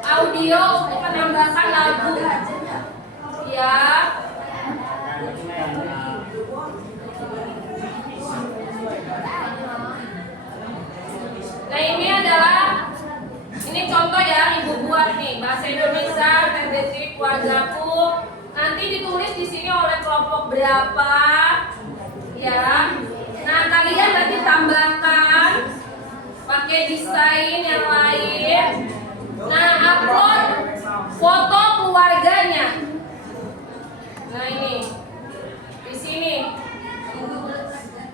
audio untuk menambahkan lagu ya. Nah ini contoh ya ibu buat nih bahasa Indonesia Tendensi Keluargaku. Nanti ditulis di sini oleh kelompok berapa, ya. Nah kalian nanti tambahkan pakai desain yang lain. Nah upload foto keluarganya. Nah ini di sini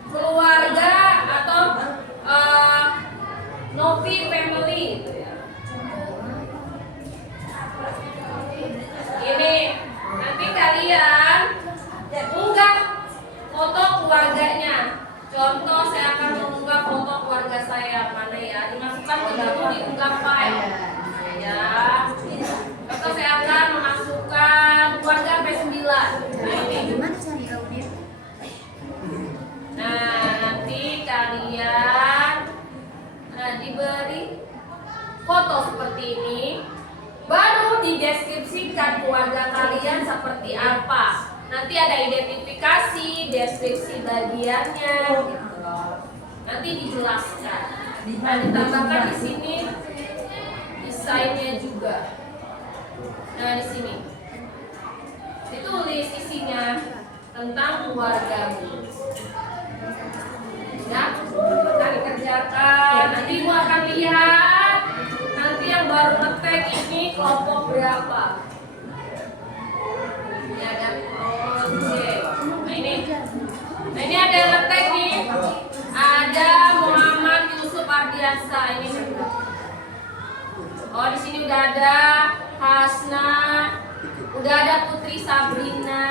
keluarga atau Novi family. Ini nanti kalian unggah foto keluarganya. Contoh saya akan mengunggah foto keluarga saya, mana ya? Dimasukkan ke dalam diunggah file. Ya. Contoh saya akan memasukkan keluarga P9. Nah ini. Nah nanti kalian diberi foto seperti ini. Baru dideskripsikan keluarga kalian seperti apa. Nanti ada identifikasi, deskripsi bagiannya, gitu. Nanti dijelaskan. Nah, ditambahkan di sini desainnya juga. Nah, di sini ditulis isinya tentang keluargamu. Ya, kita dikerjakan. Nanti Ibu akan lihat. Nanti yang baru ngetek ini kelompok berapa? Ini ada project. Nah ini ada yang ngetek nih. Ada Muhammad Yusuf Ardiansa ini. Oh di sini udah ada Hasna, udah ada Putri Sabrina.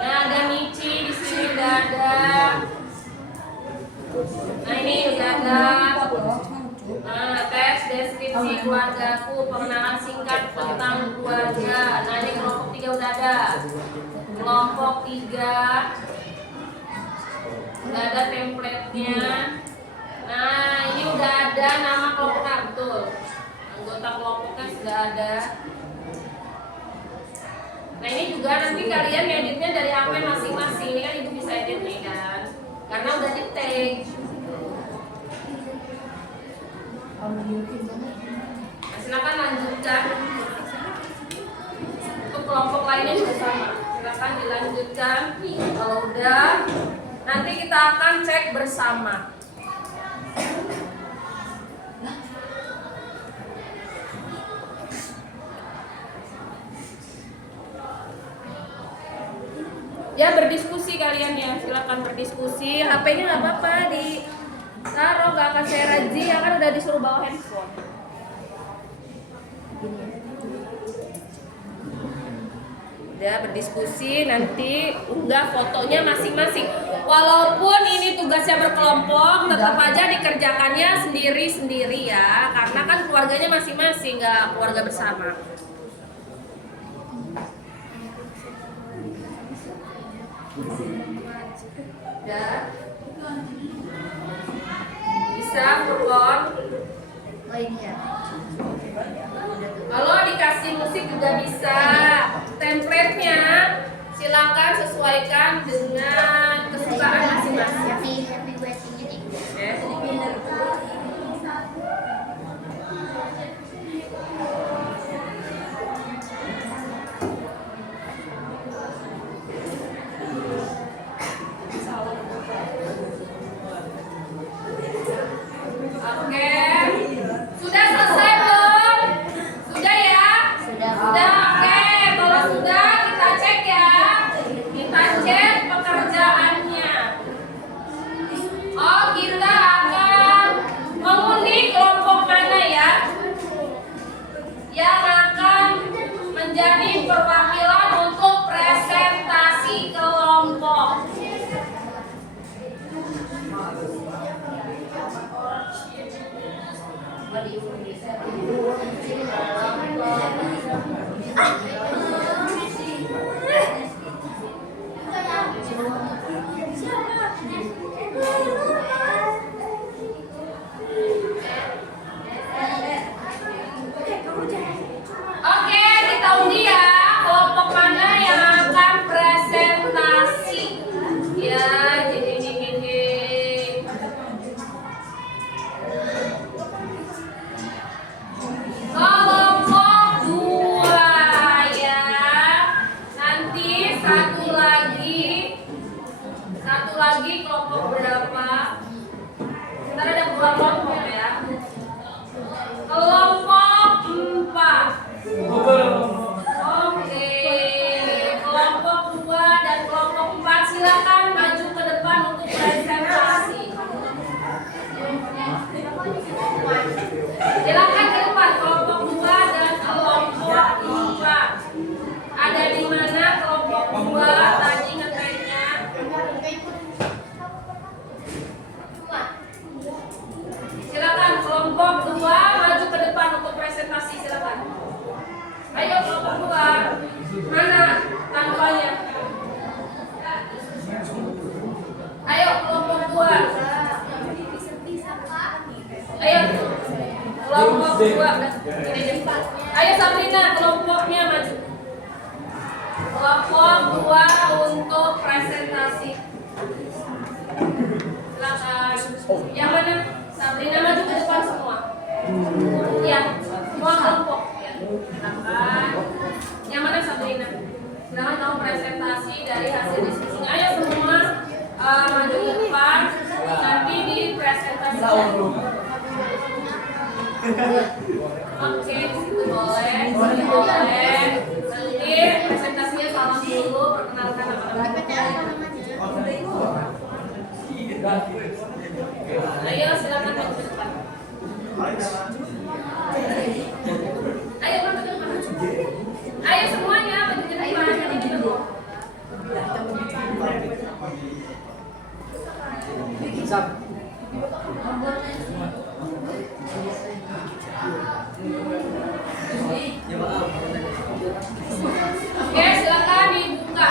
Nah ada Michi di sini udah ada. Nah ini udah ada. Nah teks deskripsi keluargaku, pengenalan singkat tentang keluarga. Nah ini kelompok 3 udah ada. Kelompok 3 udah ada template-nya. Nah ini udah ada nama kelompoknya, betul. Anggota kelompoknya sudah ada. Nah ini juga nanti kalian editnya dari HP masing-masing. Ini kan ibu bisa edit nih kan, karena udah di tag. Nah, silakan lanjutkan. Untuk kelompok lainnya juga sama. Silakan dilanjutkan. Kalau udah, nanti kita akan cek bersama. Ya berdiskusi berdiskusi kalian ya, silakan berdiskusi. HP-nya nggak apa-apa ditaruh, nggak akan saya razia kan udah disuruh bawa handphone. Udah berdiskusi, nanti unggah fotonya masing-masing. Walaupun ini tugasnya berkelompok, tetap aja dikerjakannya sendiri-sendiri ya, karena kan keluarganya masing-masing, nggak keluarga bersama. Ya. Bisa Furkon. Oh ini ya. Kalau dikasih musik juga bisa. Template-nya silakan sesuaikan dengan kesukaan masing-masing. Happy wedding-nya nih. Oke. Sudah selesai belum? Sudah ya? Sudah. Sudah, oke. Kalau sudah kita cek ya. Kita cek pekerjaannya. Oh, kita akan mengundi kelompok mana ya? Yang akan menjadi perwakilan untuk presentasi kelompok. Oke, kita undi ya. Kelompok mana yang akan presentasi? Ya, jadi. Kelompok 2 ya. Nanti satu lagi kelompok berapa? Ntar ada 2 kelompok ya. Kelompok 4. Oke, kelompok 2 dan kelompok 4 silakan maju ke depan untuk presentasi. Silakan ke depan kelompok 2 dan kelompok 4. Ada di mana kelompok 2 tadi ngetrennya? Silakan kelompok 2 maju ke depan untuk presentasi, silakan. Ayo kelompok 2. Mana tanpanya? Ayo kelompok 2. Ayo kelompok 2. Ayo Sabrina, kelompoknya maju. Kelompok 2 untuk presentasi. Silakan. Yang mana? Sabrina maju ke depan semua. Ya, semua kelompok. Ya, silakan. Yang mana Sabrina? Silakan kamu presentasi dari hasil diskusinya. Ayo semua maju ke depan. Nanti dipresentasikan. Oke, disitu boleh, sini boleh. Nanti presentasinya salam dulu, perkenalkan nama-nama. Ayo silakan maju ke depan. Ayo maju ke depan. Ayo semuanya maju ke depan. Ini dulu. Oke, silakan dibuka.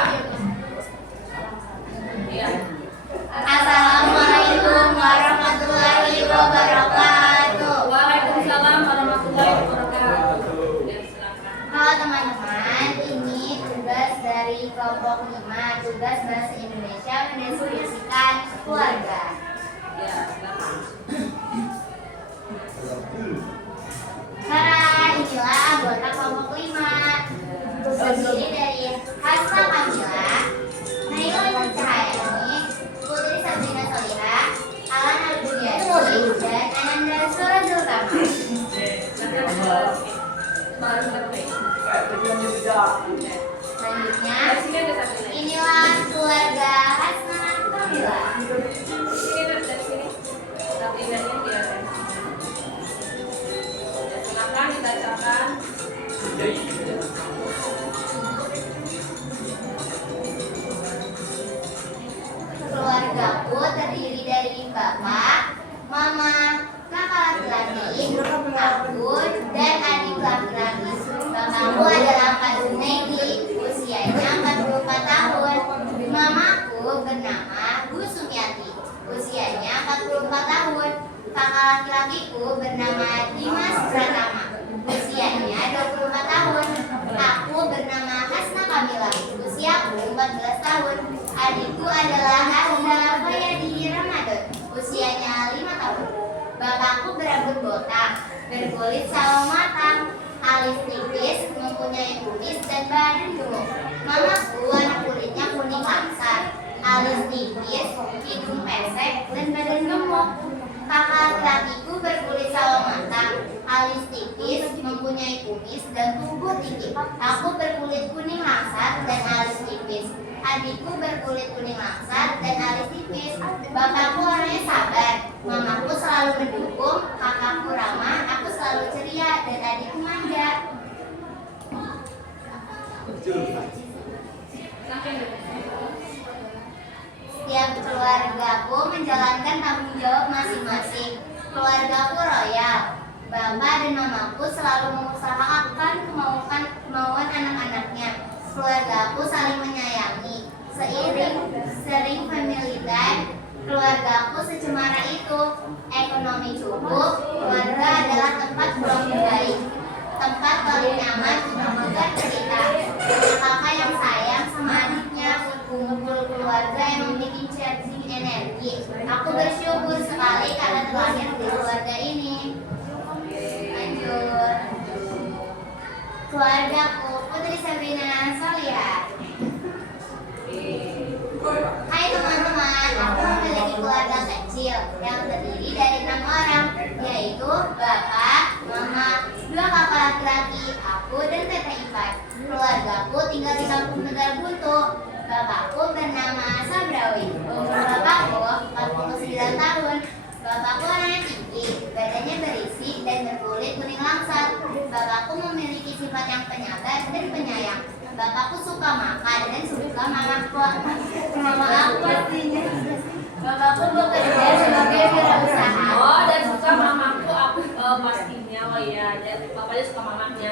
Iya. Assalamualaikum warahmatullahi wabarakatuh. Waalaikumsalam warahmatullahi wabarakatuh. Ya, silakan. Halo teman-teman, ini tugas dari kelompok 5, tugas bahasa Indonesia mendeskripsikan keluarga. Ya, silakan. Inilah anggota kelompok 5, terdiri dari Hasna Kamila, Naila Cahayani, Putri Sabrina Solihah, Alan Arbudiani, dan Ananda Surajul Kamar. Selanjutnya, inilah keluarga Sini nak, dari sini. Tapi ingatnya dia. Ya, silakan dibacakan. Keluargaku terdiri dari bapak, mama, kakak laki-laki, aku, dan adik laki-laki. Bapakku adalah Pak Junaidi, usianya 44 tahun. Mamaku bernama Bu Sumiati, usianya 44 tahun. Kakak laki-lakiku bernama Dimas Pratama, usianya 24 tahun. Aku bernama Hasna Kamila, usiaku 14 tahun. Adikku adalah Azhar Fayadi Ramadan, usianya 5 tahun. Bapakku berambut botak, berkulit sawo matang, alis tipis, mempunyai kumis dan badan gemuk. Mamaku warna kulitnya kuning langsat, alis tipis, hidung pesek, dan badan gemuk. Kakak laki-lakiku berkulit sawo matang, alis tipis, mempunyai kumis dan tubuh tinggi. Aku berkulit kuning langsat dan alis tipis. Adikku berkulit kuning langsat dan alis tipis. Bapakku orangnya sabar, mamaku selalu mendukung, kakakku ramah, aku selalu ceria, dan adikku manja. Setiap keluargaku menjalankan tanggung jawab masing-masing. Keluargaku royal. Bapak dan mamaku selalu mengusahakan kemauan anak-anaknya. Keluargaku saling menyayangi. Sering family time. Keluargaku secemara itu. Ekonomi cukup. Keluarga adalah tempat pulang terbaik, tempat paling nyaman untuk bercerita. Kakak yang sayang sama adiknya, kumpul keluarga yang memiliki charging energi. Aku bersyukur sekali karena terlahir di keluarga ini. Lanjut. Keluargaku, Putri Sabrina Solihah. Hai teman-teman, aku memiliki keluarga kecil yang terdiri dari 6 orang, yaitu bapak, mama, 2 kakak laki-laki, aku dan teteh ipar. Keluargaku tinggal di kampung Tegal Buntu. Bapakku bernama Sabrawi. Umur bapakku 49 tahun. Bapakku orangnya tinggi, badannya berisi dan berkulit kuning langsat. Bapakku memiliki sifat yang penyabar dan penyayang. Bapakku suka makan dan suka mama aku artinya. Bapakku bekerja sebagai wirausaha. Oh, dan suka mamaku aku pastinya. Oh iya, dan bapaknya suka mamanya.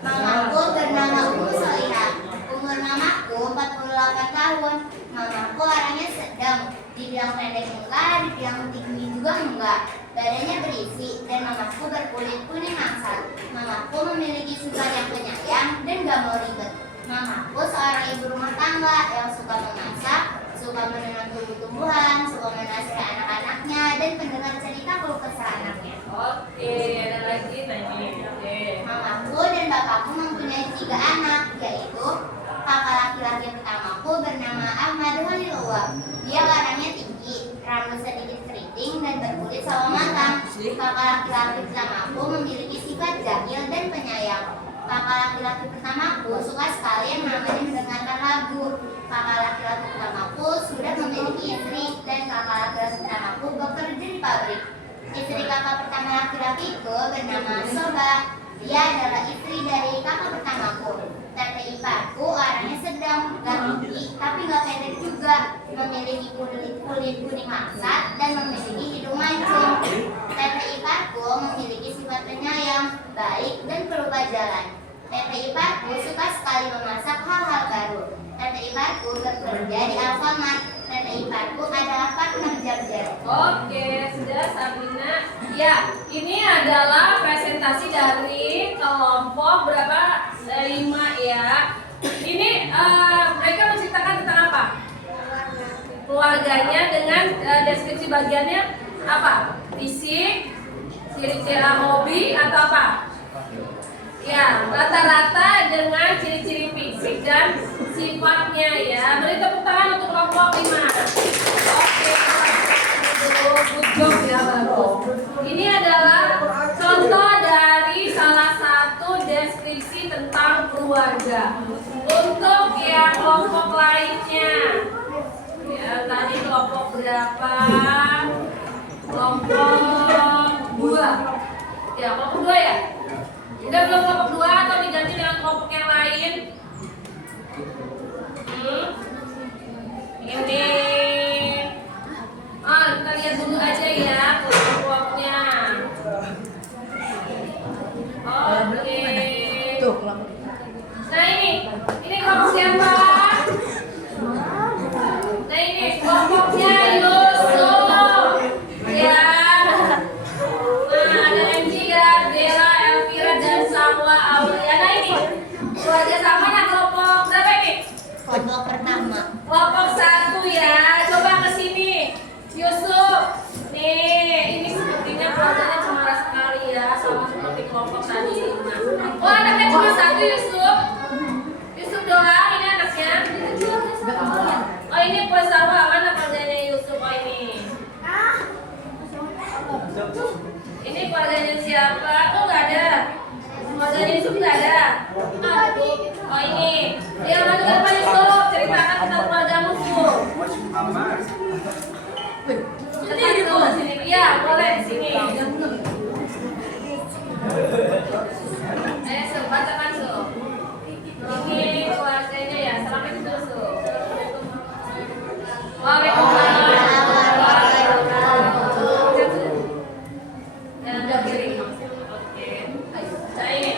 Mamaku bernama Umu Solihah. Umur mamaku 48 tahun. Mamaku orangnya sedang, dibilang pendek enggak, dibilang tinggi juga enggak. Badannya berisi dan mamaku berkulit kuning langsat. Mamaku memiliki sifat yang penyayang dan gak mau ribet. Mamaku seorang ibu rumah tangga yang suka memasak, suka menanam tumbuh-tumbuhan, suka menasihati anak-anaknya, dan mendengar cerita keluh kesah anaknya. Oke, ada lagi tanya. Oke. Mamaku dan bapakku mempunyai 3 anak, yaitu kakak laki-laki pertamaku bernama Ahmad Walilullah. Dia orangnya tinggi, rambut sedikit keriting dan berkulit sawo matang. Kakak laki-laki pertamaku memiliki sifat jahil dan penyayang. Kakak laki-laki pertamaku suka sekali yang namanya mendengarkan lagu. Kakak laki-laki pertamaku sudah memiliki istri dan kakak laki-laki pertamaku bekerja di pabrik. Istri kakak pertama laki-lakiku bernama Soba. Dia adalah istri dari kakak pertamaku. Teteh iparku orangnya sedang, gak tinggi tapi gak pendek juga, memiliki kulit kuning langsat dan memiliki hidung mancung. Teteh iparku memiliki sifat penyayang, baik dan pelupa jalan. Teteh iparku suka sekali memasak hal-hal baru. Teteh iparku bekerja di Alfamart. Teteh iparku adalah partner Jabjar. Oke, sudah Sabrina. Ya, ini adalah presentasi dari kelompok berapa? 5 ya. Ini mereka menceritakan tentang apa? Keluarganya dengan deskripsi bagiannya apa? Fisik, ciri-ciri hobi atau apa? Ya, rata-rata dengan ciri-ciri fisik dan sifatnya ya. Beri tepuk tangan untuk kelompok 5. Oke, good job ya, bagus. Ini adalah contoh dari salah satu deskripsi tentang keluarga. Untuk yang kelompok lainnya, ya Yang tadi kelompok berapa? Kelompok 2. Ya, kelompok 2 ya? Udah belum kelompok 2 atau diganti dengan kelompok yang lain? Ini. Kita lihat dulu aja ya kelompoknya. Oke. Tuh, kelompok. Nah ini kelompok siapa? Nah ini kelompoknya Yusuf. Ya. Nah ada MJ, Dela, Elvira dan Salwa Aulia. Nah ini keluarga sama nah kelompok berapa ini? Kelompok pertama. Kelompok 1 ya. Coba ke sini. Yusuf. Nih, ini sepertinya keluarganya cemara sekali ya, sama seperti kelompok tadi. Oh, anaknya cuma 1 Yusuf. Yusuf doang ini anaknya. Oh, ini Puasawa, mana keluarganya Yusuf? Oh, ini. Ini keluarganya siapa? Oh, nggak ada. Keluarganya Yusuf nggak ada. Oh, ini. Dia maju ke depan Yusuf. Ceritakan tentang keluargamu, Yusuf. Sini dulu sini. Iya, boleh di sini. Bacakan Su. Ini keluarganya ya. Assalamualaikum dulu Su. Waalaikumsalam. Dan kiri. Oke. Nah ini.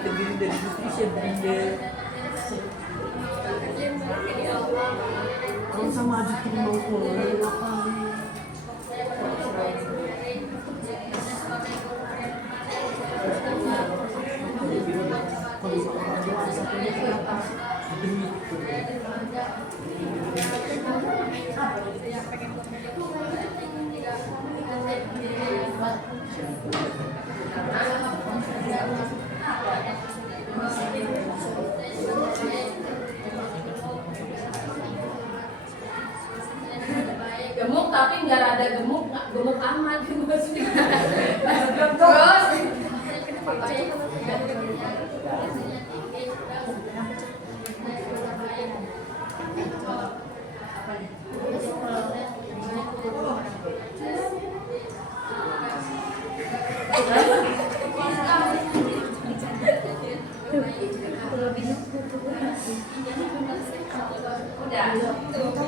Terdiri dari Indonesia, Belanda. Kalau sama aja kita mau keluar. Gemuk tapi nggak rada gemuk, nggak gemuk amat gitu maksudnya. Terus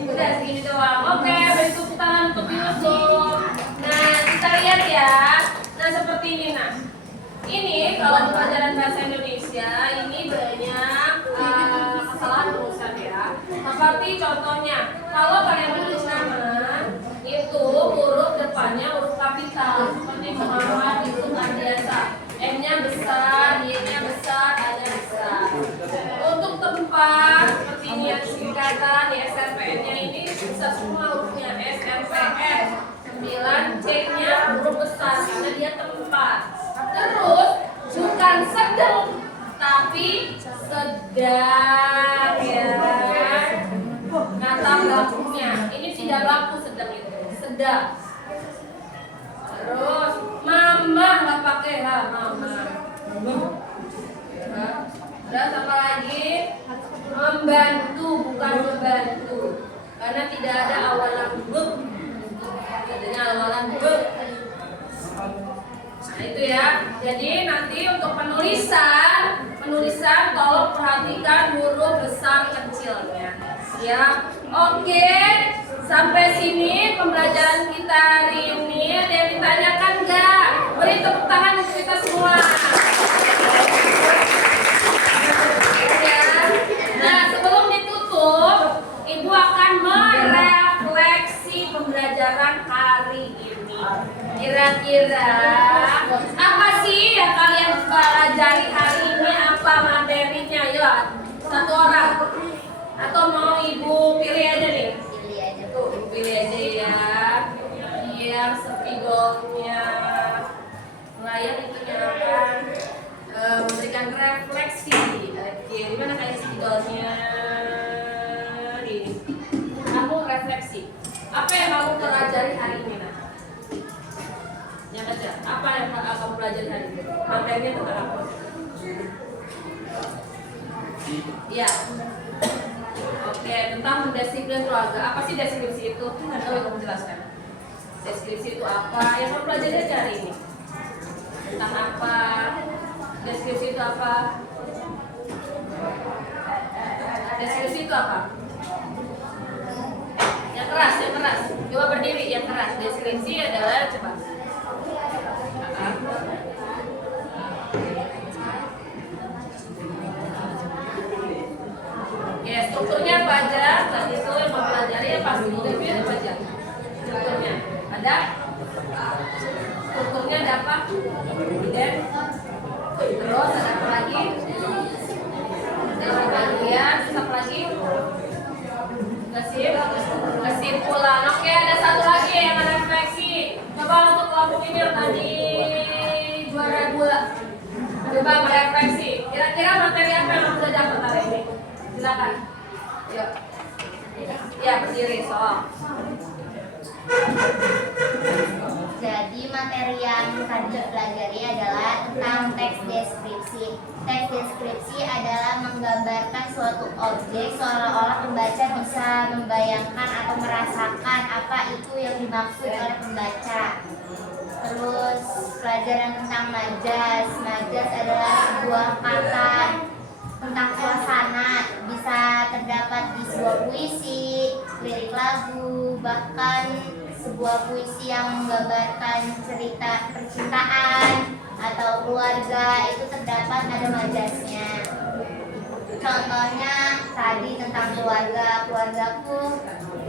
udah segini doang. Oke, bentuk tangan untuk Yusuf. Nah, kita lihat ya. Nah, seperti ini nah. Ini kalau di pelajaran bahasa Indonesia ini banyak kesalahan penulisan ya. Seperti contohnya, kalau kalian menulis nama itu huruf depannya huruf kapital seperti Muhammad Yusuf Ardiansa. M-nya besar, Y-nya besar, A-nya besar. Untuk tempat seperti ini yang singkatan di SNPN-nya ini bisa semua hurufnya SNPN. 9 C-nya huruf besar karena dia tempat. Terus bukan sedang tapi sedang ya. Kata berlakunya ini tidak berlaku sedang itu sedang. Terus mama nggak pakai ha mama. Terus apa lagi? Membantu bukan membantu karena tidak ada awalan be. Adanya awalan be. Nah itu ya. Jadi nanti untuk penulisan tolong perhatikan huruf besar kecilnya. Ya. Oke. Sampai sini pembelajaran kita hari ini. Ada yang ditanyakan nggak? Beri tepuk tangan untuk kita semua. Ya. Nah sebelum ditutup, Ibu akan merefleksi pembelajaran hari ini. Kira-kira apa sih yang kalian pelajari hari ini? Apa materinya? Ya, satu orang. Atau mau Ibu pilih aja nih? Pilih aja. Tuh, pilih aja ya. Yang spidolnya nelayan itu akan memberikan refleksi. Oke, gimana kayak spidolnya? Nih, kamu refleksi. Apa yang kamu pelajari hari ini? Nah, yang aja. Apa yang kamu pelajari hari ini? Materinya tentang apa? Ya. disiplin keluarga. Apa sih deskripsi itu? Tahu yang kamu jelaskan. Deskripsi itu apa? Yang kamu pelajari aja hari ini. Tentang apa? Deskripsi itu apa? Deskripsi itu apa? Yang keras, yang keras. Coba berdiri, yang keras. Deskripsi adalah coba. Ya, strukturnya apa aja? Tadi itu yang mau pelajari ya pasti review apa aja? Strukturnya ada? Strukturnya ada apa? Dan terus ada apa lagi? Ada bagian, terus apa lagi? Kesimpulan. Oke, ada satu lagi yang ada refleksi. Coba untuk kelompok ini yang tadi juara 2. Coba merefleksi. Kira-kira materi apa yang sudah dapat hari ini? Silakan. Yuk. Ya, berdiri soal. Jadi materi yang tadi dipelajari adalah tentang teks deskripsi. Teks deskripsi adalah menggambarkan suatu objek seolah-olah pembaca bisa membayangkan atau merasakan apa itu yang dimaksud oleh pembaca. Terus pelajaran tentang majas. Majas adalah sebuah kata tentang suasana, bisa terdapat di sebuah puisi, lirik lagu, bahkan sebuah puisi yang menggambarkan cerita percintaan atau keluarga itu terdapat ada majasnya. Contohnya tadi tentang keluarga, keluargaku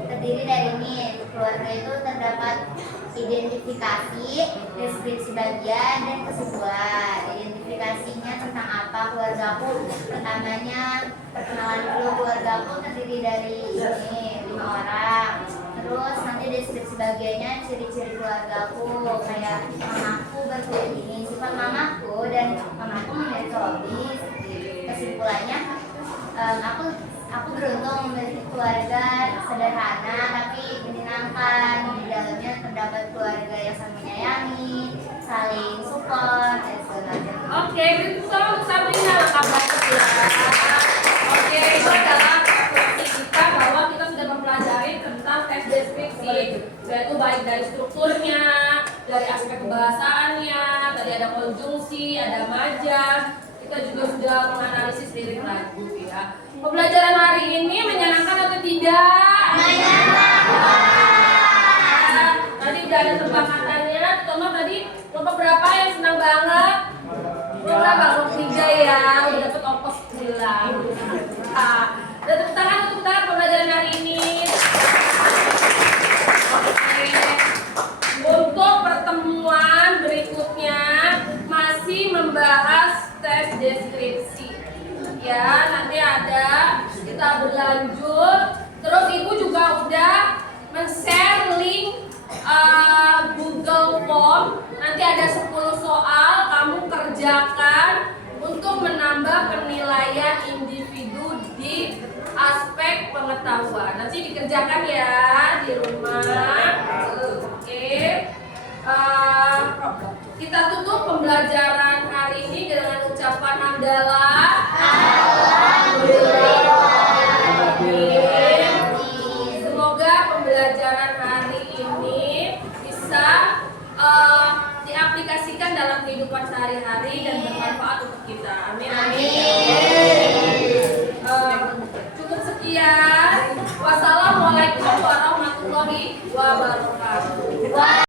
terdiri dari ini. Keluarga itu terdapat identifikasi, deskripsi bagian, dan kesimpulan. Identifikasinya tentang apa keluargaku? Pertamanya perkenalan dulu, keluargaku terdiri dari ini 5 orang. Terus nanti deskripsi bagiannya ciri-ciri keluargaku, kayak mamaku berkulit ini, sifat mamaku, dan mamaku memiliki hobi. Kesimpulannya, aku beruntung memiliki keluarga sederhana tapi menyenangkan. Di dalamnya terdapat keluarga yang saling menyayangi, saling support, dan sebagainya. Oke, berikutnya untuk Sabrina lengkap banget ya. Oke, itu adalah refleksi kita bahwa kita sudah mempelajari tentang teks deskripsi, yaitu baik dari strukturnya, dari aspek kebahasaannya, tadi ada konjungsi, ada majas. Kita juga sudah menganalisis lirik lagu ya. Pembelajaran hari ini menyenangkan atau tidak? Menyenangkan. Tadi udah ada tebak katanya. Toma tadi kelompok berapa yang senang banget? Berapa? Kelompok 3 ya. Udah dapet ongkos pulang. Ada tepuk tangan untuk pembelajaran hari ini. Oke. Untuk pertemuan berikutnya masih membahas tes deskripsi. Ya, nanti ada kita berlanjut. Terus ibu juga udah men-share link Google Form. Nanti ada 10 soal kamu kerjakan untuk menambah penilaian individu di aspek pengetahuan. Nanti dikerjakan ya di rumah. Oke. Kita tutup pembelajaran hari ini dengan ucapan hamdalah. Semoga pembelajaran hari ini bisa diaplikasikan dalam kehidupan sehari-hari dan bermanfaat untuk kita. Amin.